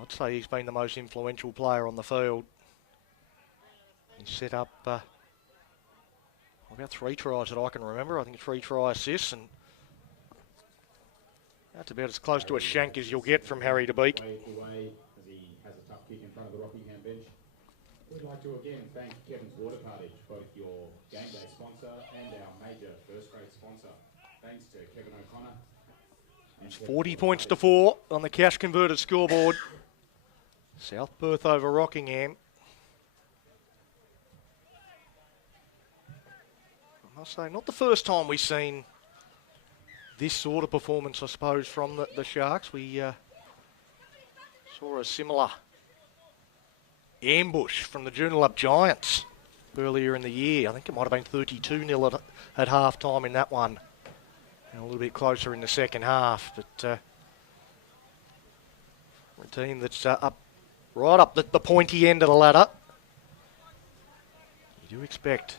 I'd say he's been the most influential player on the field. He set up about 3 tries that I can remember. I think 3 try assists, and that's about as close to a shank as you'll get from Harry de Beek. Away as he has a tough kick in front of the Rockingham bench. We'd like to again thank Kevin's Water Cartage, both your game day sponsor and our major first-grade sponsor. Thanks to Kevin O'Connor. It's 40 points to 4 on the Cash Converter scoreboard. South Perth over Rockingham. I'll say not the first time we've seen this sort of performance, I suppose, from the Sharks. We saw a similar ambush from the Joondalup Giants earlier in the year. I think it might have been 32-0 at half-time in that one. And a little bit closer in the second half. But a team that's right up the pointy end of the ladder. You do expect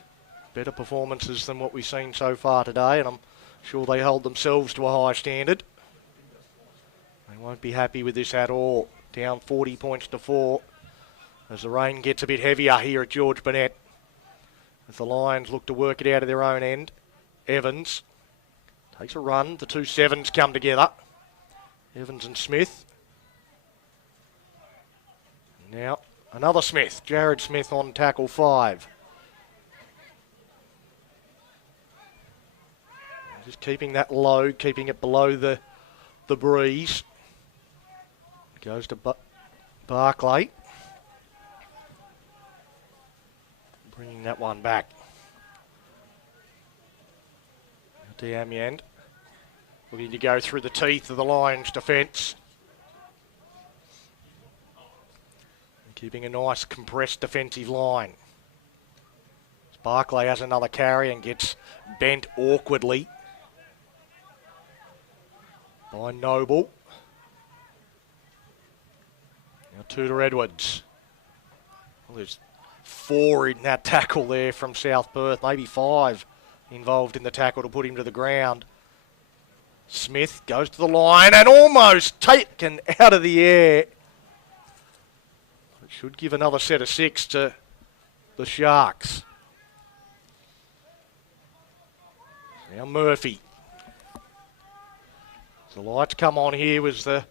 better performances than what we've seen so far today, and I'm sure they hold themselves to a high standard. They won't be happy with this at all. Down 40 points to 4 as the rain gets a bit heavier here at George Burnett. As the Lions look to work it out of their own end. Evans takes a run. The two sevens come together. Evans and Smith. Now another Smith. Jared Smith on tackle 5. Just keeping that low, keeping it below the breeze. Goes to Barclay. Bringing that one back. Diamiand looking to go through the teeth of the Lions' defence. Keeping a nice compressed defensive line. Barclay has another carry and gets bent awkwardly by Noble. Now Tudor Edwards. Well, there's 4 in that tackle there from South Perth, maybe 5 involved in the tackle to put him to the ground. Smith goes to the line and almost taken out of the air. It should give another set of 6 to the Sharks. Now Murphy. The lights come on here as the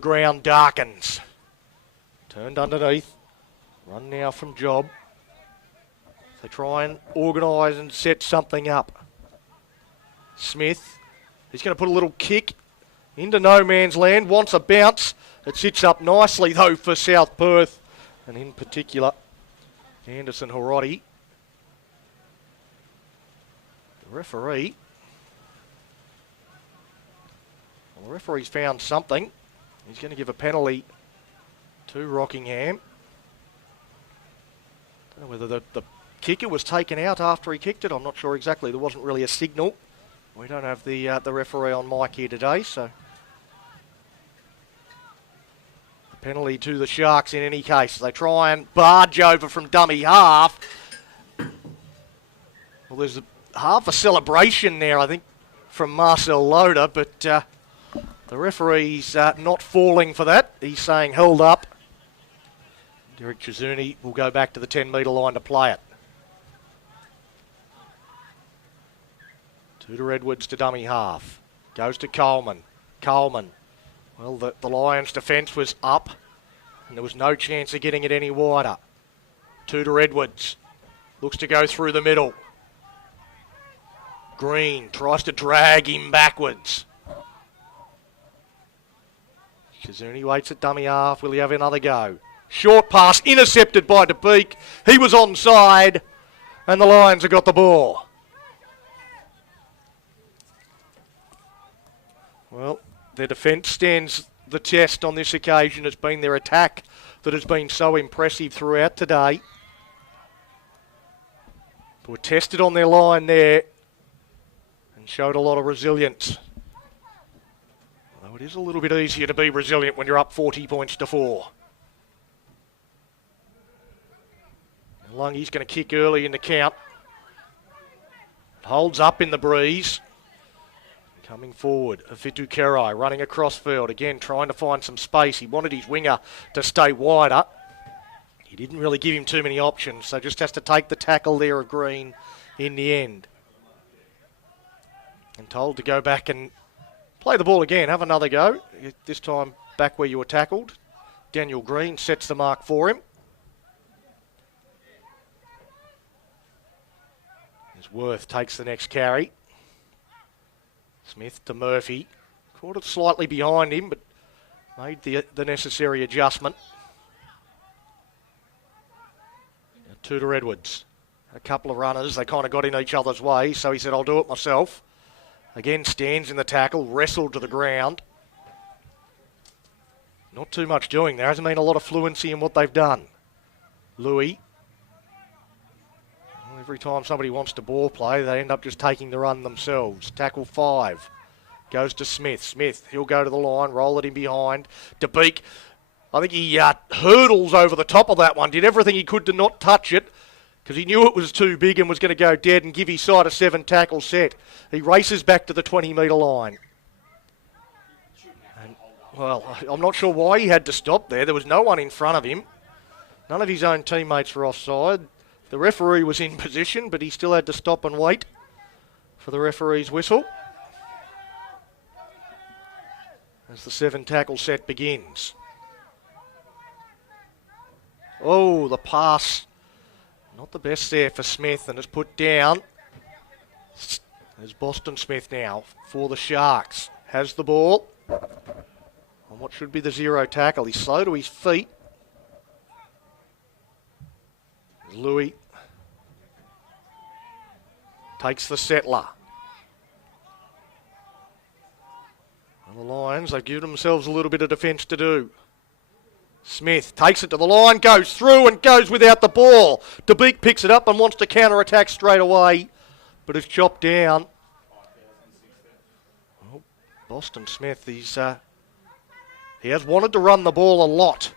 ground darkens. Turned underneath. Run now from Job. They try and organise and set something up. Smith. He's going to put a little kick into no man's land. Wants a bounce. It sits up nicely though for South Perth. And in particular, Anderson Horotti. The referee. Well, the referee's found something. He's going to give a penalty to Rockingham. Don't know whether the kicker was taken out after he kicked it. I'm not sure exactly. There wasn't really a signal. We don't have the referee on mic here today, so a penalty to the Sharks in any case. They try and barge over from dummy half. Well, there's half a celebration there, I think, from Marcel Loader, but the referee's not falling for that. He's saying held up. Derek Chizuni will go back to the 10-metre line to play it. Tudor Edwards to dummy half. Goes to Coleman. Coleman. Well, the Lions' defence was up, and there was no chance of getting it any wider. Tudor Edwards looks to go through the middle. Green tries to drag him backwards. Chizuni waits at dummy half. Will he have another go? Short pass intercepted by DeBeek. He was onside, and the Lions have got the ball. Well, their defence stands the test on this occasion. It's been their attack that has been so impressive throughout today. They were tested on their line there and showed a lot of resilience. Although it is a little bit easier to be resilient when you're up 40 points to 4. Lungy's going to kick early in the count. It holds up in the breeze. Coming forward, Afitu Kerai running across field. Again, trying to find some space. He wanted his winger to stay wider. He didn't really give him too many options, so just has to take the tackle there of Green in the end. And told to go back and play the ball again. Have another go. This time back where you were tackled. Daniel Green sets the mark for him. As Worth takes the next carry. Smith to Murphy. Caught it slightly behind him, but made the necessary adjustment. Now Tudor Edwards. a couple of runners. They kind of got in each other's way, so he said, I'll do it myself. Again, stands in the tackle, wrestled to the ground. Not too much doing. There hasn't been a lot of fluency in what they've done. Louis. Every time somebody wants to ball play, they end up just taking the run themselves. Tackle 5. Goes to Smith. Smith, he'll go to the line, roll it in behind. DeBeek, I think he hurdles over the top of that one. Did everything he could to not touch it because he knew it was too big and was going to go dead and give his side a 7 tackle set. He races back to the 20-metre line. And, well, I'm not sure why he had to stop there. There was no one in front of him. None of his own teammates were offside. The referee was in position, but he still had to stop and wait for the referee's whistle as the 7 tackle set begins. Oh, the pass. Not the best there for Smith, and it's put down. There's Boston Smith now for the Sharks. Has the ball on what should be the 0 tackle. He's slow to his feet. Louis takes the settler. And the Lions, they've given themselves a little bit of defence to do. Smith takes it to the line, goes through and goes without the ball. DeBeek picks it up and wants to counter-attack straight away, but it's chopped down. Oh, Boston Smith, he has wanted to run the ball a lot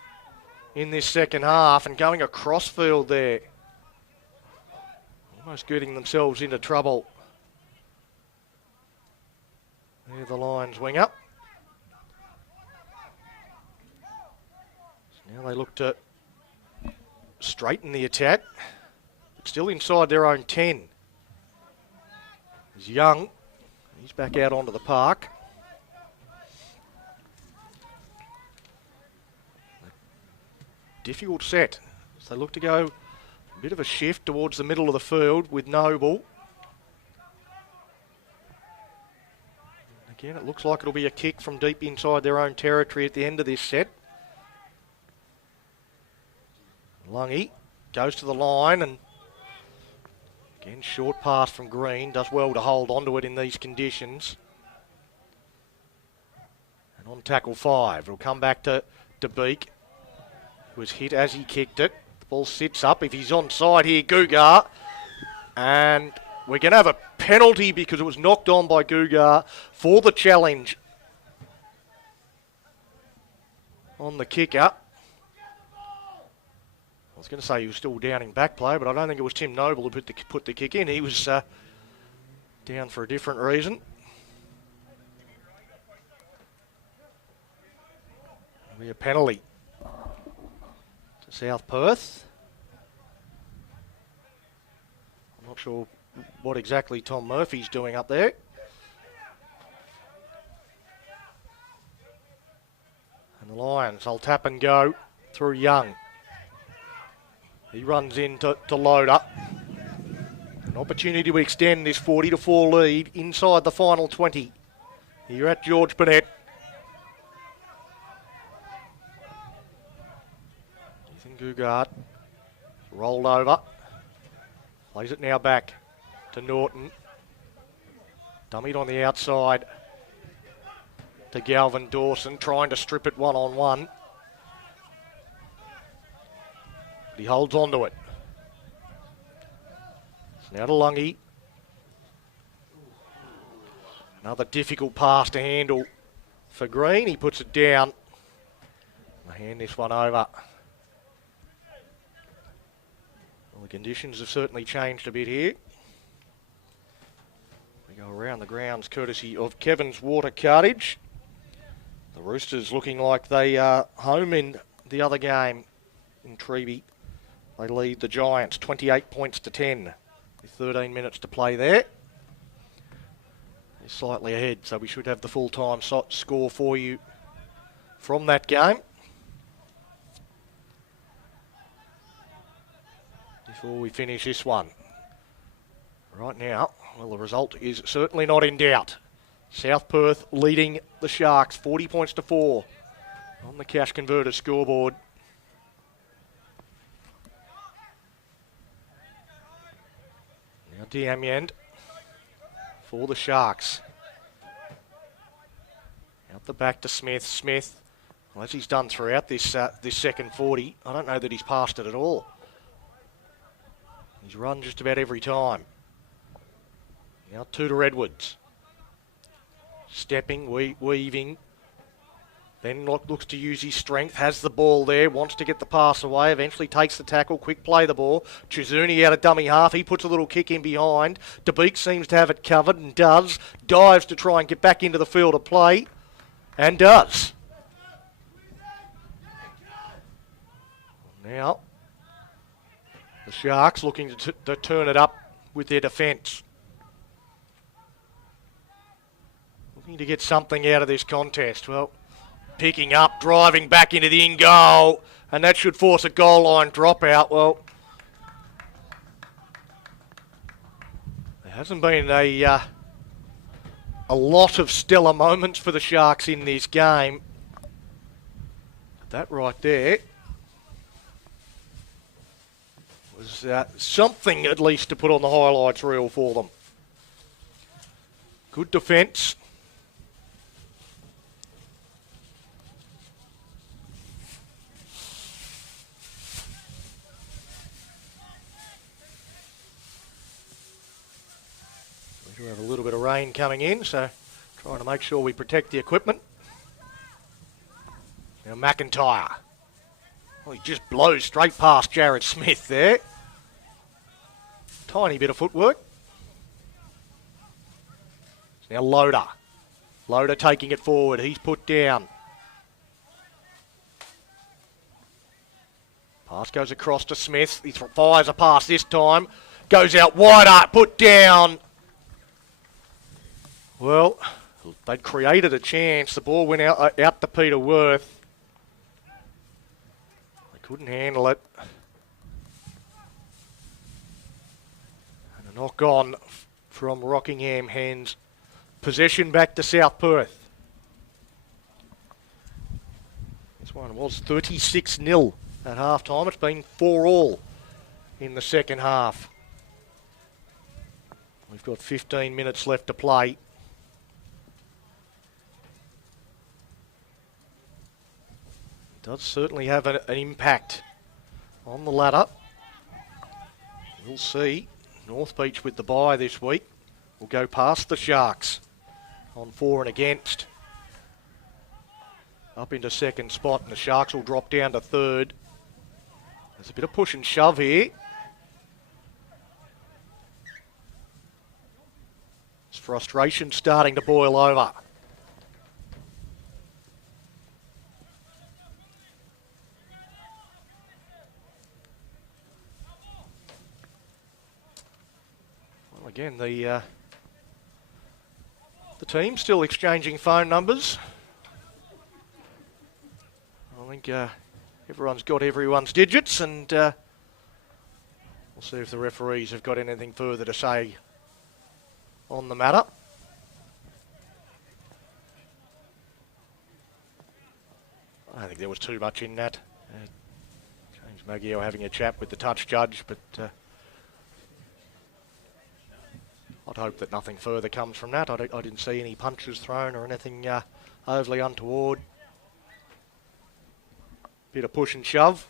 in this second half and going across field there. Almost getting themselves into trouble. There the Lions wing up. So now they look to straighten the attack. But still inside their own 10. He's Young. He's back out onto the park. Difficult set. So they look to go a bit of a shift towards the middle of the field with Noble. Again, it looks like it'll be a kick from deep inside their own territory at the end of this set. Lungy goes to the line and again, short pass from Green. Does well to hold onto it in these conditions. And on tackle 5, it'll come back to DeBeek. Was hit as he kicked it. The ball sits up. If he's onside here, Gugar. And we're going to have a penalty because it was knocked on by Gugar for the challenge on the kicker. I was going to say he was still down in back play, but I don't think it was Tim Noble who put the kick in. He was down for a different reason. It'll be a penalty. South Perth. I'm not sure what exactly Tom Murphy's doing up there. And the Lions, they'll tap and go through Young. He runs in to load up. An opportunity to extend this 40-4 lead inside the final 20. Here at George Burnett. Gugard rolled over, plays it now back to Norton, dummied on the outside to Galvin Dawson, trying to strip it one-on-one, but he holds on to it. It's now to Lungy, another difficult pass to handle for Green. He puts it down, I'll hand this one over. The conditions have certainly changed a bit here. We go around the grounds courtesy of Kevin's Water Cartage. The Roosters looking like they are home in the other game in Treeby. They lead the Giants 28 points to 10 with 13 minutes to play there. They're slightly ahead, so we should have the full-time score for you from that game. Before we finish this one. Right now, well, the result is certainly not in doubt. South Perth leading the Sharks 40 points to 4 on the Cash Converter scoreboard. Diamond for the Sharks. Out the back to Smith. Smith, well, as he's done throughout this this second 40, I don't know that he's passed it at all. He's run just about every time. Now two to Edwards. Stepping, weaving. Then looks to use his strength, has the ball there, wants to get the pass away, eventually takes the tackle, quick play the ball. Chizuni out of dummy half, he puts a little kick in behind. DeBeek seems to have it covered and does. Dives to try and get back into the field of play, and does. Now, the Sharks looking to turn it up with their defence. Looking to get something out of this contest. Well, picking up, driving back into the in-goal, and that should force a goal line dropout. Well, there hasn't been a lot of stellar moments for the Sharks in this game. That right there was something at least to put on the highlights reel for them. Good defence. We have a little bit of rain coming in, so trying to make sure we protect the equipment. Now McIntyre. Well, he just blows straight past Jared Smith there. Tiny bit of footwork. Now Loader. Loader taking it forward. He's put down. Pass goes across to Smith. He fires a pass this time. Goes out wider. Put down. Well, they'd created a chance. The ball went out to Peter Worth. They couldn't handle it. And a knock on from Rockingham hands possession back to South Perth. This one was 36-0 at half time. It's been 4-all in the second half. We've got 15 minutes left to play. Does certainly have an impact on the ladder. We'll see. North Beach with the bye this week will go past the Sharks on for and against. Up into second spot, and the Sharks will drop down to third. There's a bit of push and shove here. It's frustration starting to boil over. Again, the team still exchanging phone numbers. I think everyone's got everyone's digits, and we'll see if the referees have got anything further to say on the matter. I don't think there was too much in that. James Maggio having a chat with the touch judge, but I'd hope that nothing further comes from that. I didn't see any punches thrown or anything overly untoward. Bit of push and shove.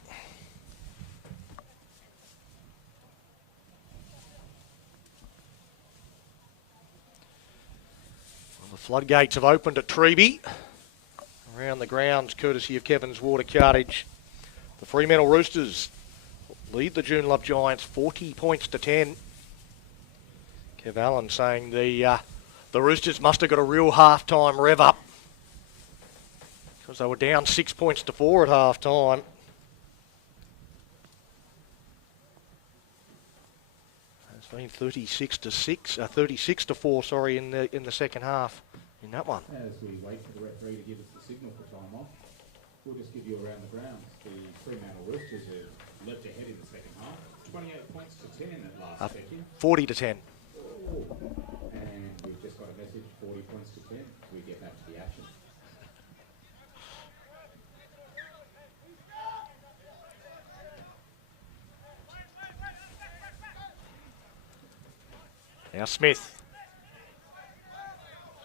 Well, the floodgates have opened at Treeby. Around the grounds, courtesy of Kevin's Water Cartage. The Fremantle Roosters lead the Joondalup Giants 40 points to 10. Kev Allen saying the Roosters must have got a real half-time rev up because they were down 6 points to 4 at half-time. It's been 36 to 4, sorry, in the second half in that one. As we wait for the referee to give us the signal for time off, we'll just give you around the grounds. The Fremantle Roosters have leapt ahead in the second half, 28 points to 10 at last check-in. 40 to 10. And we've just got a message, 40 points to 10. We get back to the action. Now Smith.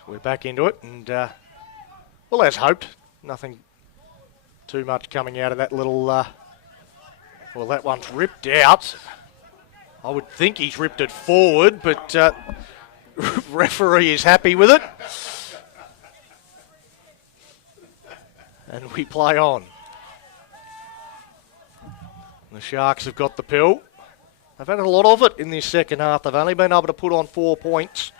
We're back into it, and well, as hoped, nothing too much coming out of that little. Well, that one's ripped out. I would think he's ripped it forward, but referee is happy with it, and we play on. The Sharks have got the pill. They've had a lot of it in this second half. They've only been able to put on 4 points.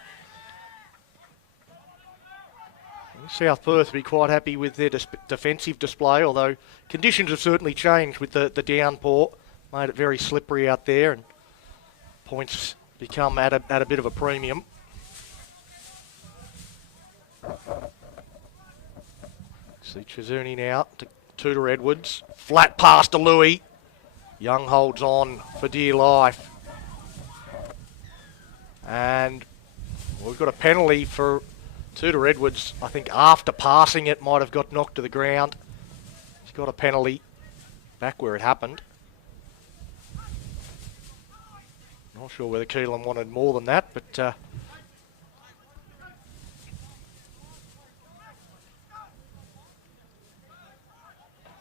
South Perth will be quite happy with their defensive display, although conditions have certainly changed with the downpour. Made it very slippery out there, and points become at a bit of a premium. See Chizuni now to Tudor Edwards. Flat pass to Louis. Young holds on for dear life. And we've got a penalty for Tudor Edwards. I think after passing it might have got knocked to the ground. He's got a penalty back where it happened. Not sure whether Keelan wanted more than that, but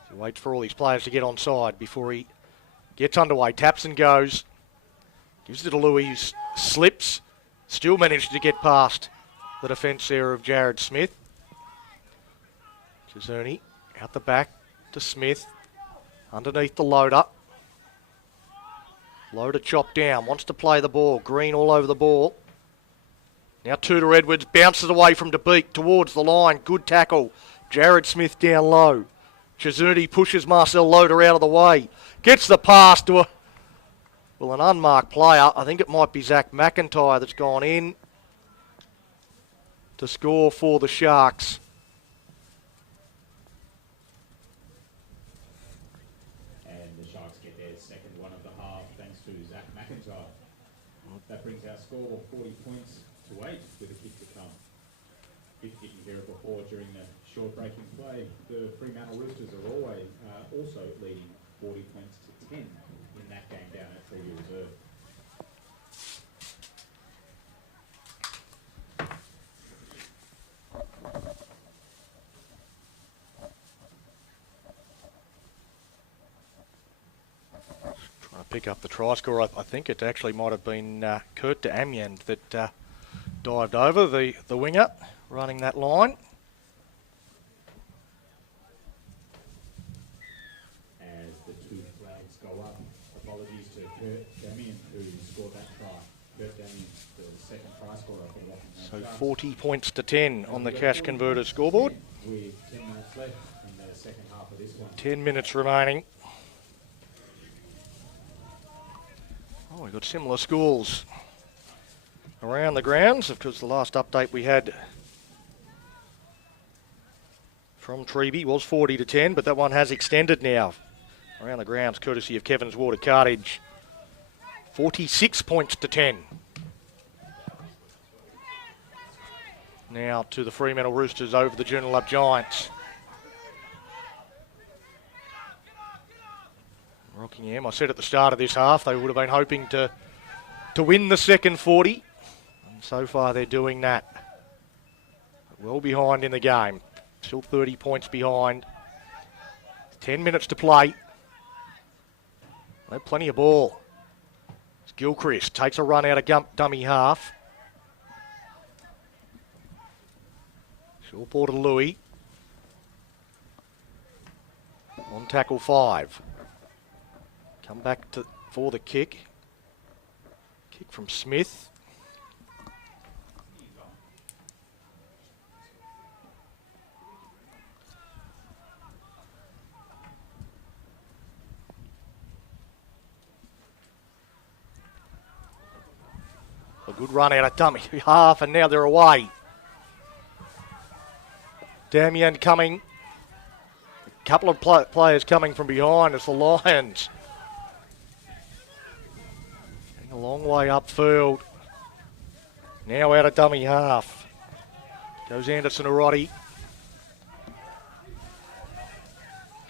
he waits for all these players to get on side before he gets underway. Taps and goes. Gives it to Louis, who slips. Still manages to get past the defence there of Jared Smith. Chizuni out the back to Smith. Underneath the loader. Loader chopped down. Wants to play the ball. Green all over the ball. Now Tudor Edwards bounces away from DeBeek towards the line. Good tackle. Jared Smith down low. Chizuni pushes Marcel Loader out of the way. Gets the pass to an unmarked player. I think it might be Zach McIntyre that's gone in to score for the Sharks. And the Sharks get their second one of the half thanks to Zach McIntyre. That brings our score 40 points to 8 with a kick to come. If you can hear it before during the short breaking play, the Fremantle Roosters are always also leading 40 points to 10 in that game down at Freeview Reserve. Trying to pick up the try score. I think it actually might have been Kurt de Amiens that dived over the winger running that line. As the two flags go up, apologies to Kurt Damien who scored that try. Kurt Damien, the second try scorer for the Rockingham So Sharks. 40 points to 10 on the Cash Converter scoreboard. With 10 minutes left in the second half of this one. 10 minutes remaining. Oh, we've got similar scores around the grounds. Of course, the last update we had from Treeby was 40 to 10, but that one has extended now. Around the grounds, courtesy of Kevin's Water Cartage. 46 points to 10. Now to the Fremantle Roosters over the Joondalup Giants. Rockingham, I said at the start of this half, they would have been hoping to win the second 40. And so far they're doing that. Well behind in the game. Still 30 points behind. 10 minutes to play. They have plenty of ball. Gilchrist takes a run out of dummy half. Short ball to Louis. On tackle 5. Come back for the kick. Kick from Smith. A good run out of dummy half, and now they're away. Damien coming. A couple of players coming from behind as the Lions. Getting a long way upfield. Now out of dummy half. Goes Anderson Arotti.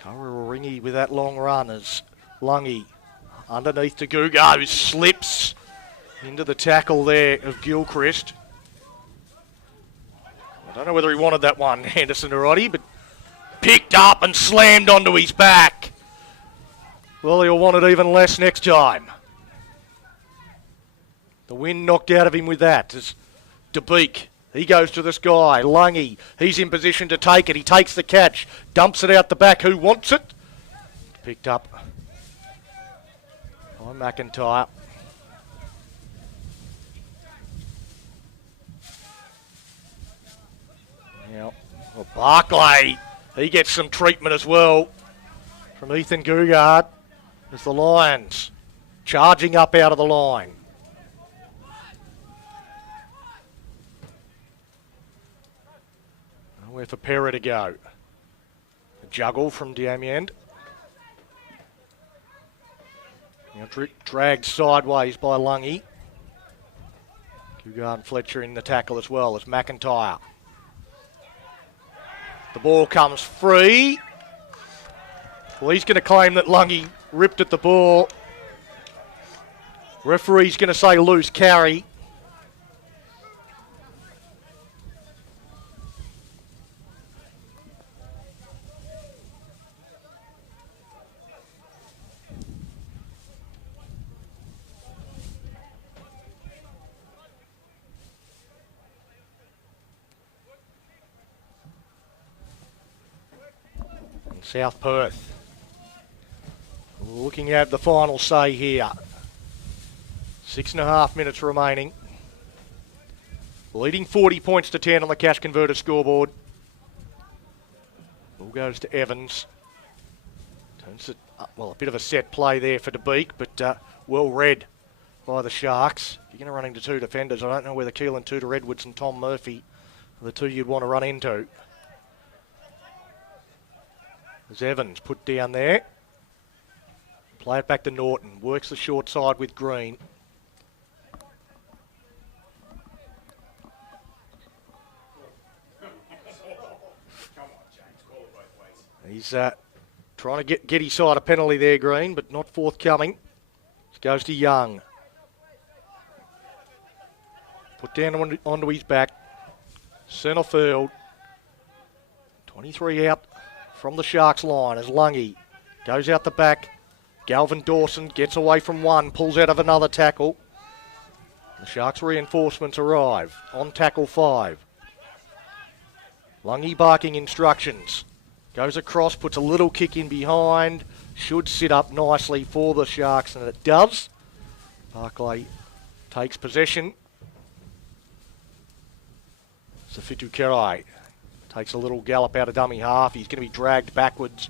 Ringy with that long run as Lungy underneath to Guga, who slips. Into the tackle there of Gilchrist. I don't know whether he wanted that one, Anderson Arati, but picked up and slammed onto his back. Well, he'll want it even less next time. The wind knocked out of him with that. As DeBeek, he goes to this guy. Lungy, he's in position to take it. He takes the catch, dumps it out the back. Who wants it? Picked up by McIntyre. Now, well, Barclay, he gets some treatment as well from Ethan Gugard as the Lions charging up out of the line. Nowhere for Pera to go. A juggle from Diamond. Now dragged sideways by Lungy. Gugard and Fletcher in the tackle as well as McIntyre. The ball comes free. Well, he's going to claim that Lungy ripped at the ball. Referee's going to say loose carry. South Perth looking at the final say here. 6.5 minutes remaining. Leading 40 points to 10 on the cash converter scoreboard. Ball goes to Evans. Turns it up, well, a bit of a set play there for DeBeek, but well read by the Sharks. You're going to run into two defenders. I don't know whether Keelan Tudor Edwards and Tom Murphy are the two you'd want to run into. As Evans put down there. Play it back to Norton. Works the short side with Green. He's trying to get his side a penalty there, Green, but not forthcoming. This goes to Young. Put down onto his back. Centre field. 23 out from the Sharks line as Lungy goes out the back. Galvin Dawson gets away from one, pulls out of another tackle. The Sharks reinforcements arrive on tackle 5. Lungy barking instructions. Goes across, puts a little kick in behind. Should sit up nicely for the Sharks, and it does. Barclay takes possession. Safitu Kerai takes a little gallop out of dummy half. He's going to be dragged backwards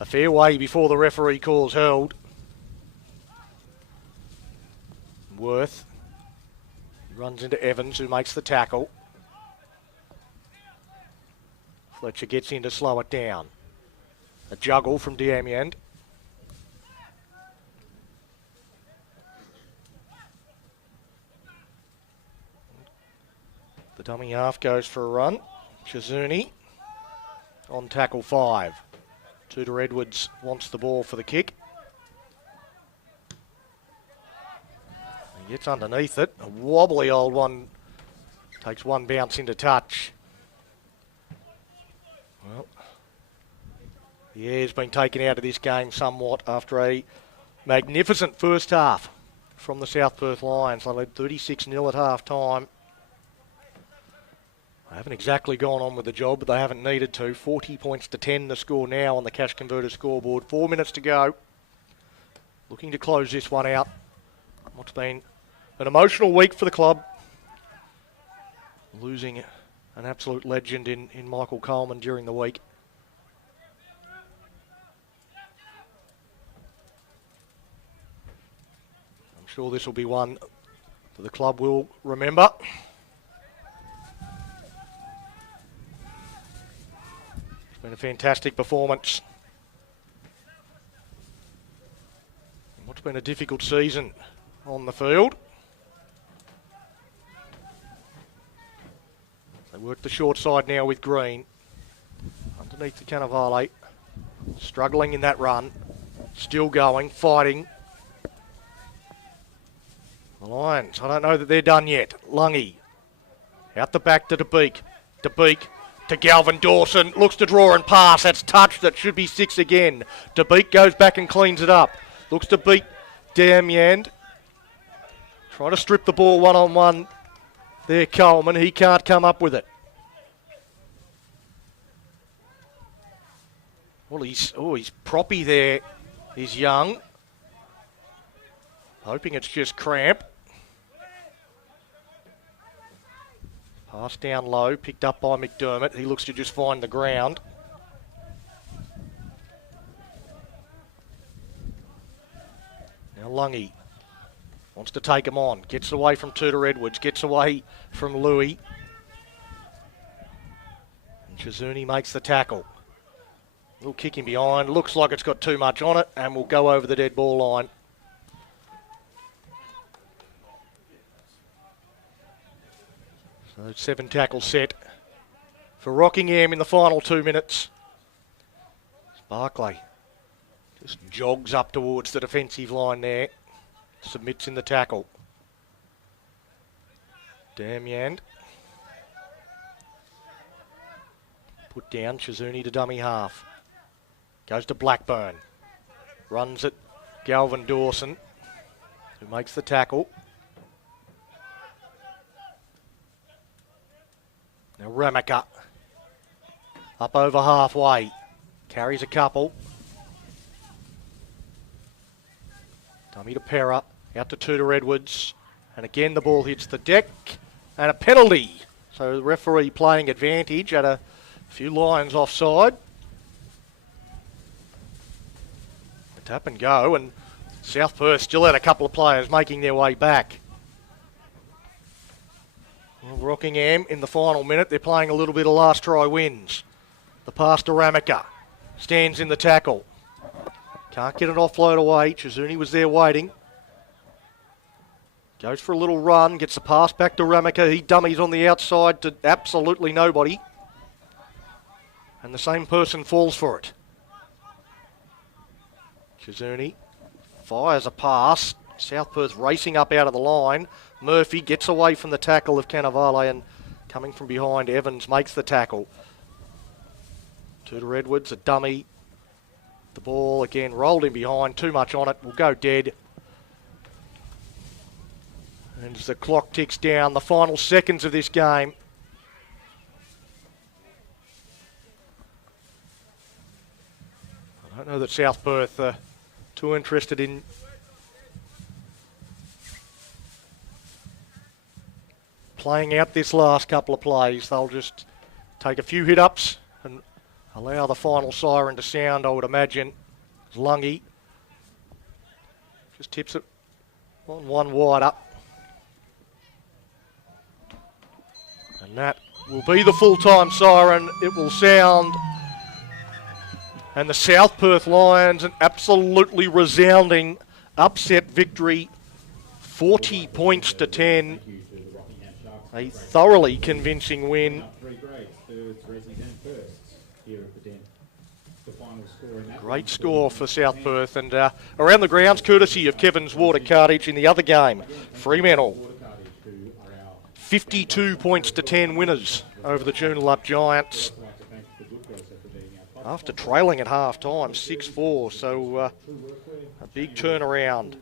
a fair way before the referee calls held. Worth runs into Evans, who makes the tackle. Fletcher gets in to slow it down. A juggle from Diamond. The dummy half goes for a run. Chizuni on tackle 5. Tudor Edwards wants the ball for the kick. He gets underneath it. A wobbly old one. Takes one bounce into touch. Well, the air's been taken out of this game somewhat after a magnificent first half from the South Perth Lions. They led 36-0 at half time. They haven't exactly gone on with the job, but they haven't needed to. 40 points to 10 the score now on the cash converter scoreboard. 4 minutes to go. Looking to close this one out. What's been an emotional week for the club. Losing an absolute legend in Michael Coleman during the week. I'm sure this will be one that the club will remember. It's been a fantastic performance. What's been a difficult season on the field. They work the short side now with Green. Underneath the Cannavale. Struggling in that run. Still going, fighting. The Lions, I don't know that they're done yet. Lungy, out the back to DeBeek. DeBeek to Galvin Dawson, looks to draw and pass. That's touched, that should be 6 again. DeBeek goes back and cleans it up. Looks to beat Damiand. Trying to strip the ball one-on-one there, Coleman. He can't come up with it. Well, he's proppy there. He's young. Hoping it's just cramp. Pass down low, picked up by McDermott. He looks to just find the ground. Now Lungy wants to take him on. Gets away from Tudor Edwards. Gets away from Louis. And Chizuni makes the tackle. Little kicking behind. Looks like it's got too much on it and will go over the dead ball line. So 7 tackles set for Rockingham in the final 2 minutes. Barclay just jogs up towards the defensive line there. Submits in the tackle. Damiand. Put down, Chizuni to dummy half. Goes to Blackburn. Runs at Galvin Dawson, who makes the tackle. Now Ramaka. Up over halfway. Carries a couple. Dummy to Pera. Out to Tudor Edwards. And again the ball hits the deck. And a penalty. So the referee playing advantage at a few lines offside. A tap and go. And South Perth still had a couple of players making their way back. Well, Rockingham in the final minute. They're playing a little bit of last try wins. The pass to Ramaka. Stands in the tackle. Can't get it offload away. Chizuni was there waiting. Goes for a little run. Gets the pass back to Ramaka. He dummies on the outside to absolutely nobody. And the same person falls for it. Chizuni fires a pass. South Perth racing up out of the line. Murphy gets away from the tackle of Cannavale and coming from behind, Evans makes the tackle. Tudor Edwards, a dummy. The ball again rolled in behind, too much on it, will go dead. And as the clock ticks down, the final seconds of this game. I don't know that South Perth are too interested in playing out this last couple of plays. They'll just take a few hit-ups and allow the final siren to sound, I would imagine. Lungy just tips it on one wide up. And that will be the full-time siren. It will sound. And the South Perth Lions, an absolutely resounding upset victory, 40 points to 10. A thoroughly convincing win. Great score for South Perth, and around the grounds courtesy of Kevin's Water Cartage in the other game. Fremantle, 52 points to 10 winners over the Joondalup Giants. After trailing at half-time, 6-4, so a big turnaround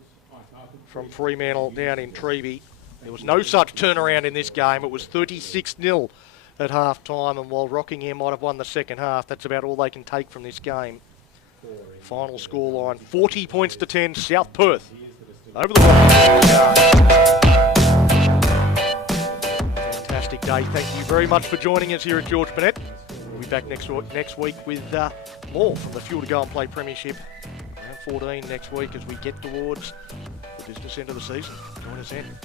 from Fremantle down in Treeby. There was no such turnaround in this game. It was 36-0 at half-time, and while Rockingham might have won the second half, that's about all they can take from this game. Final scoreline, 40 points to 10, South Perth over the Fantastic day. Thank you very much for joining us here at George Burnett. We'll be back next week with more from the Fuel to Go and Play Premiership. Round 14 next week as we get towards the business end of the season. Join us then.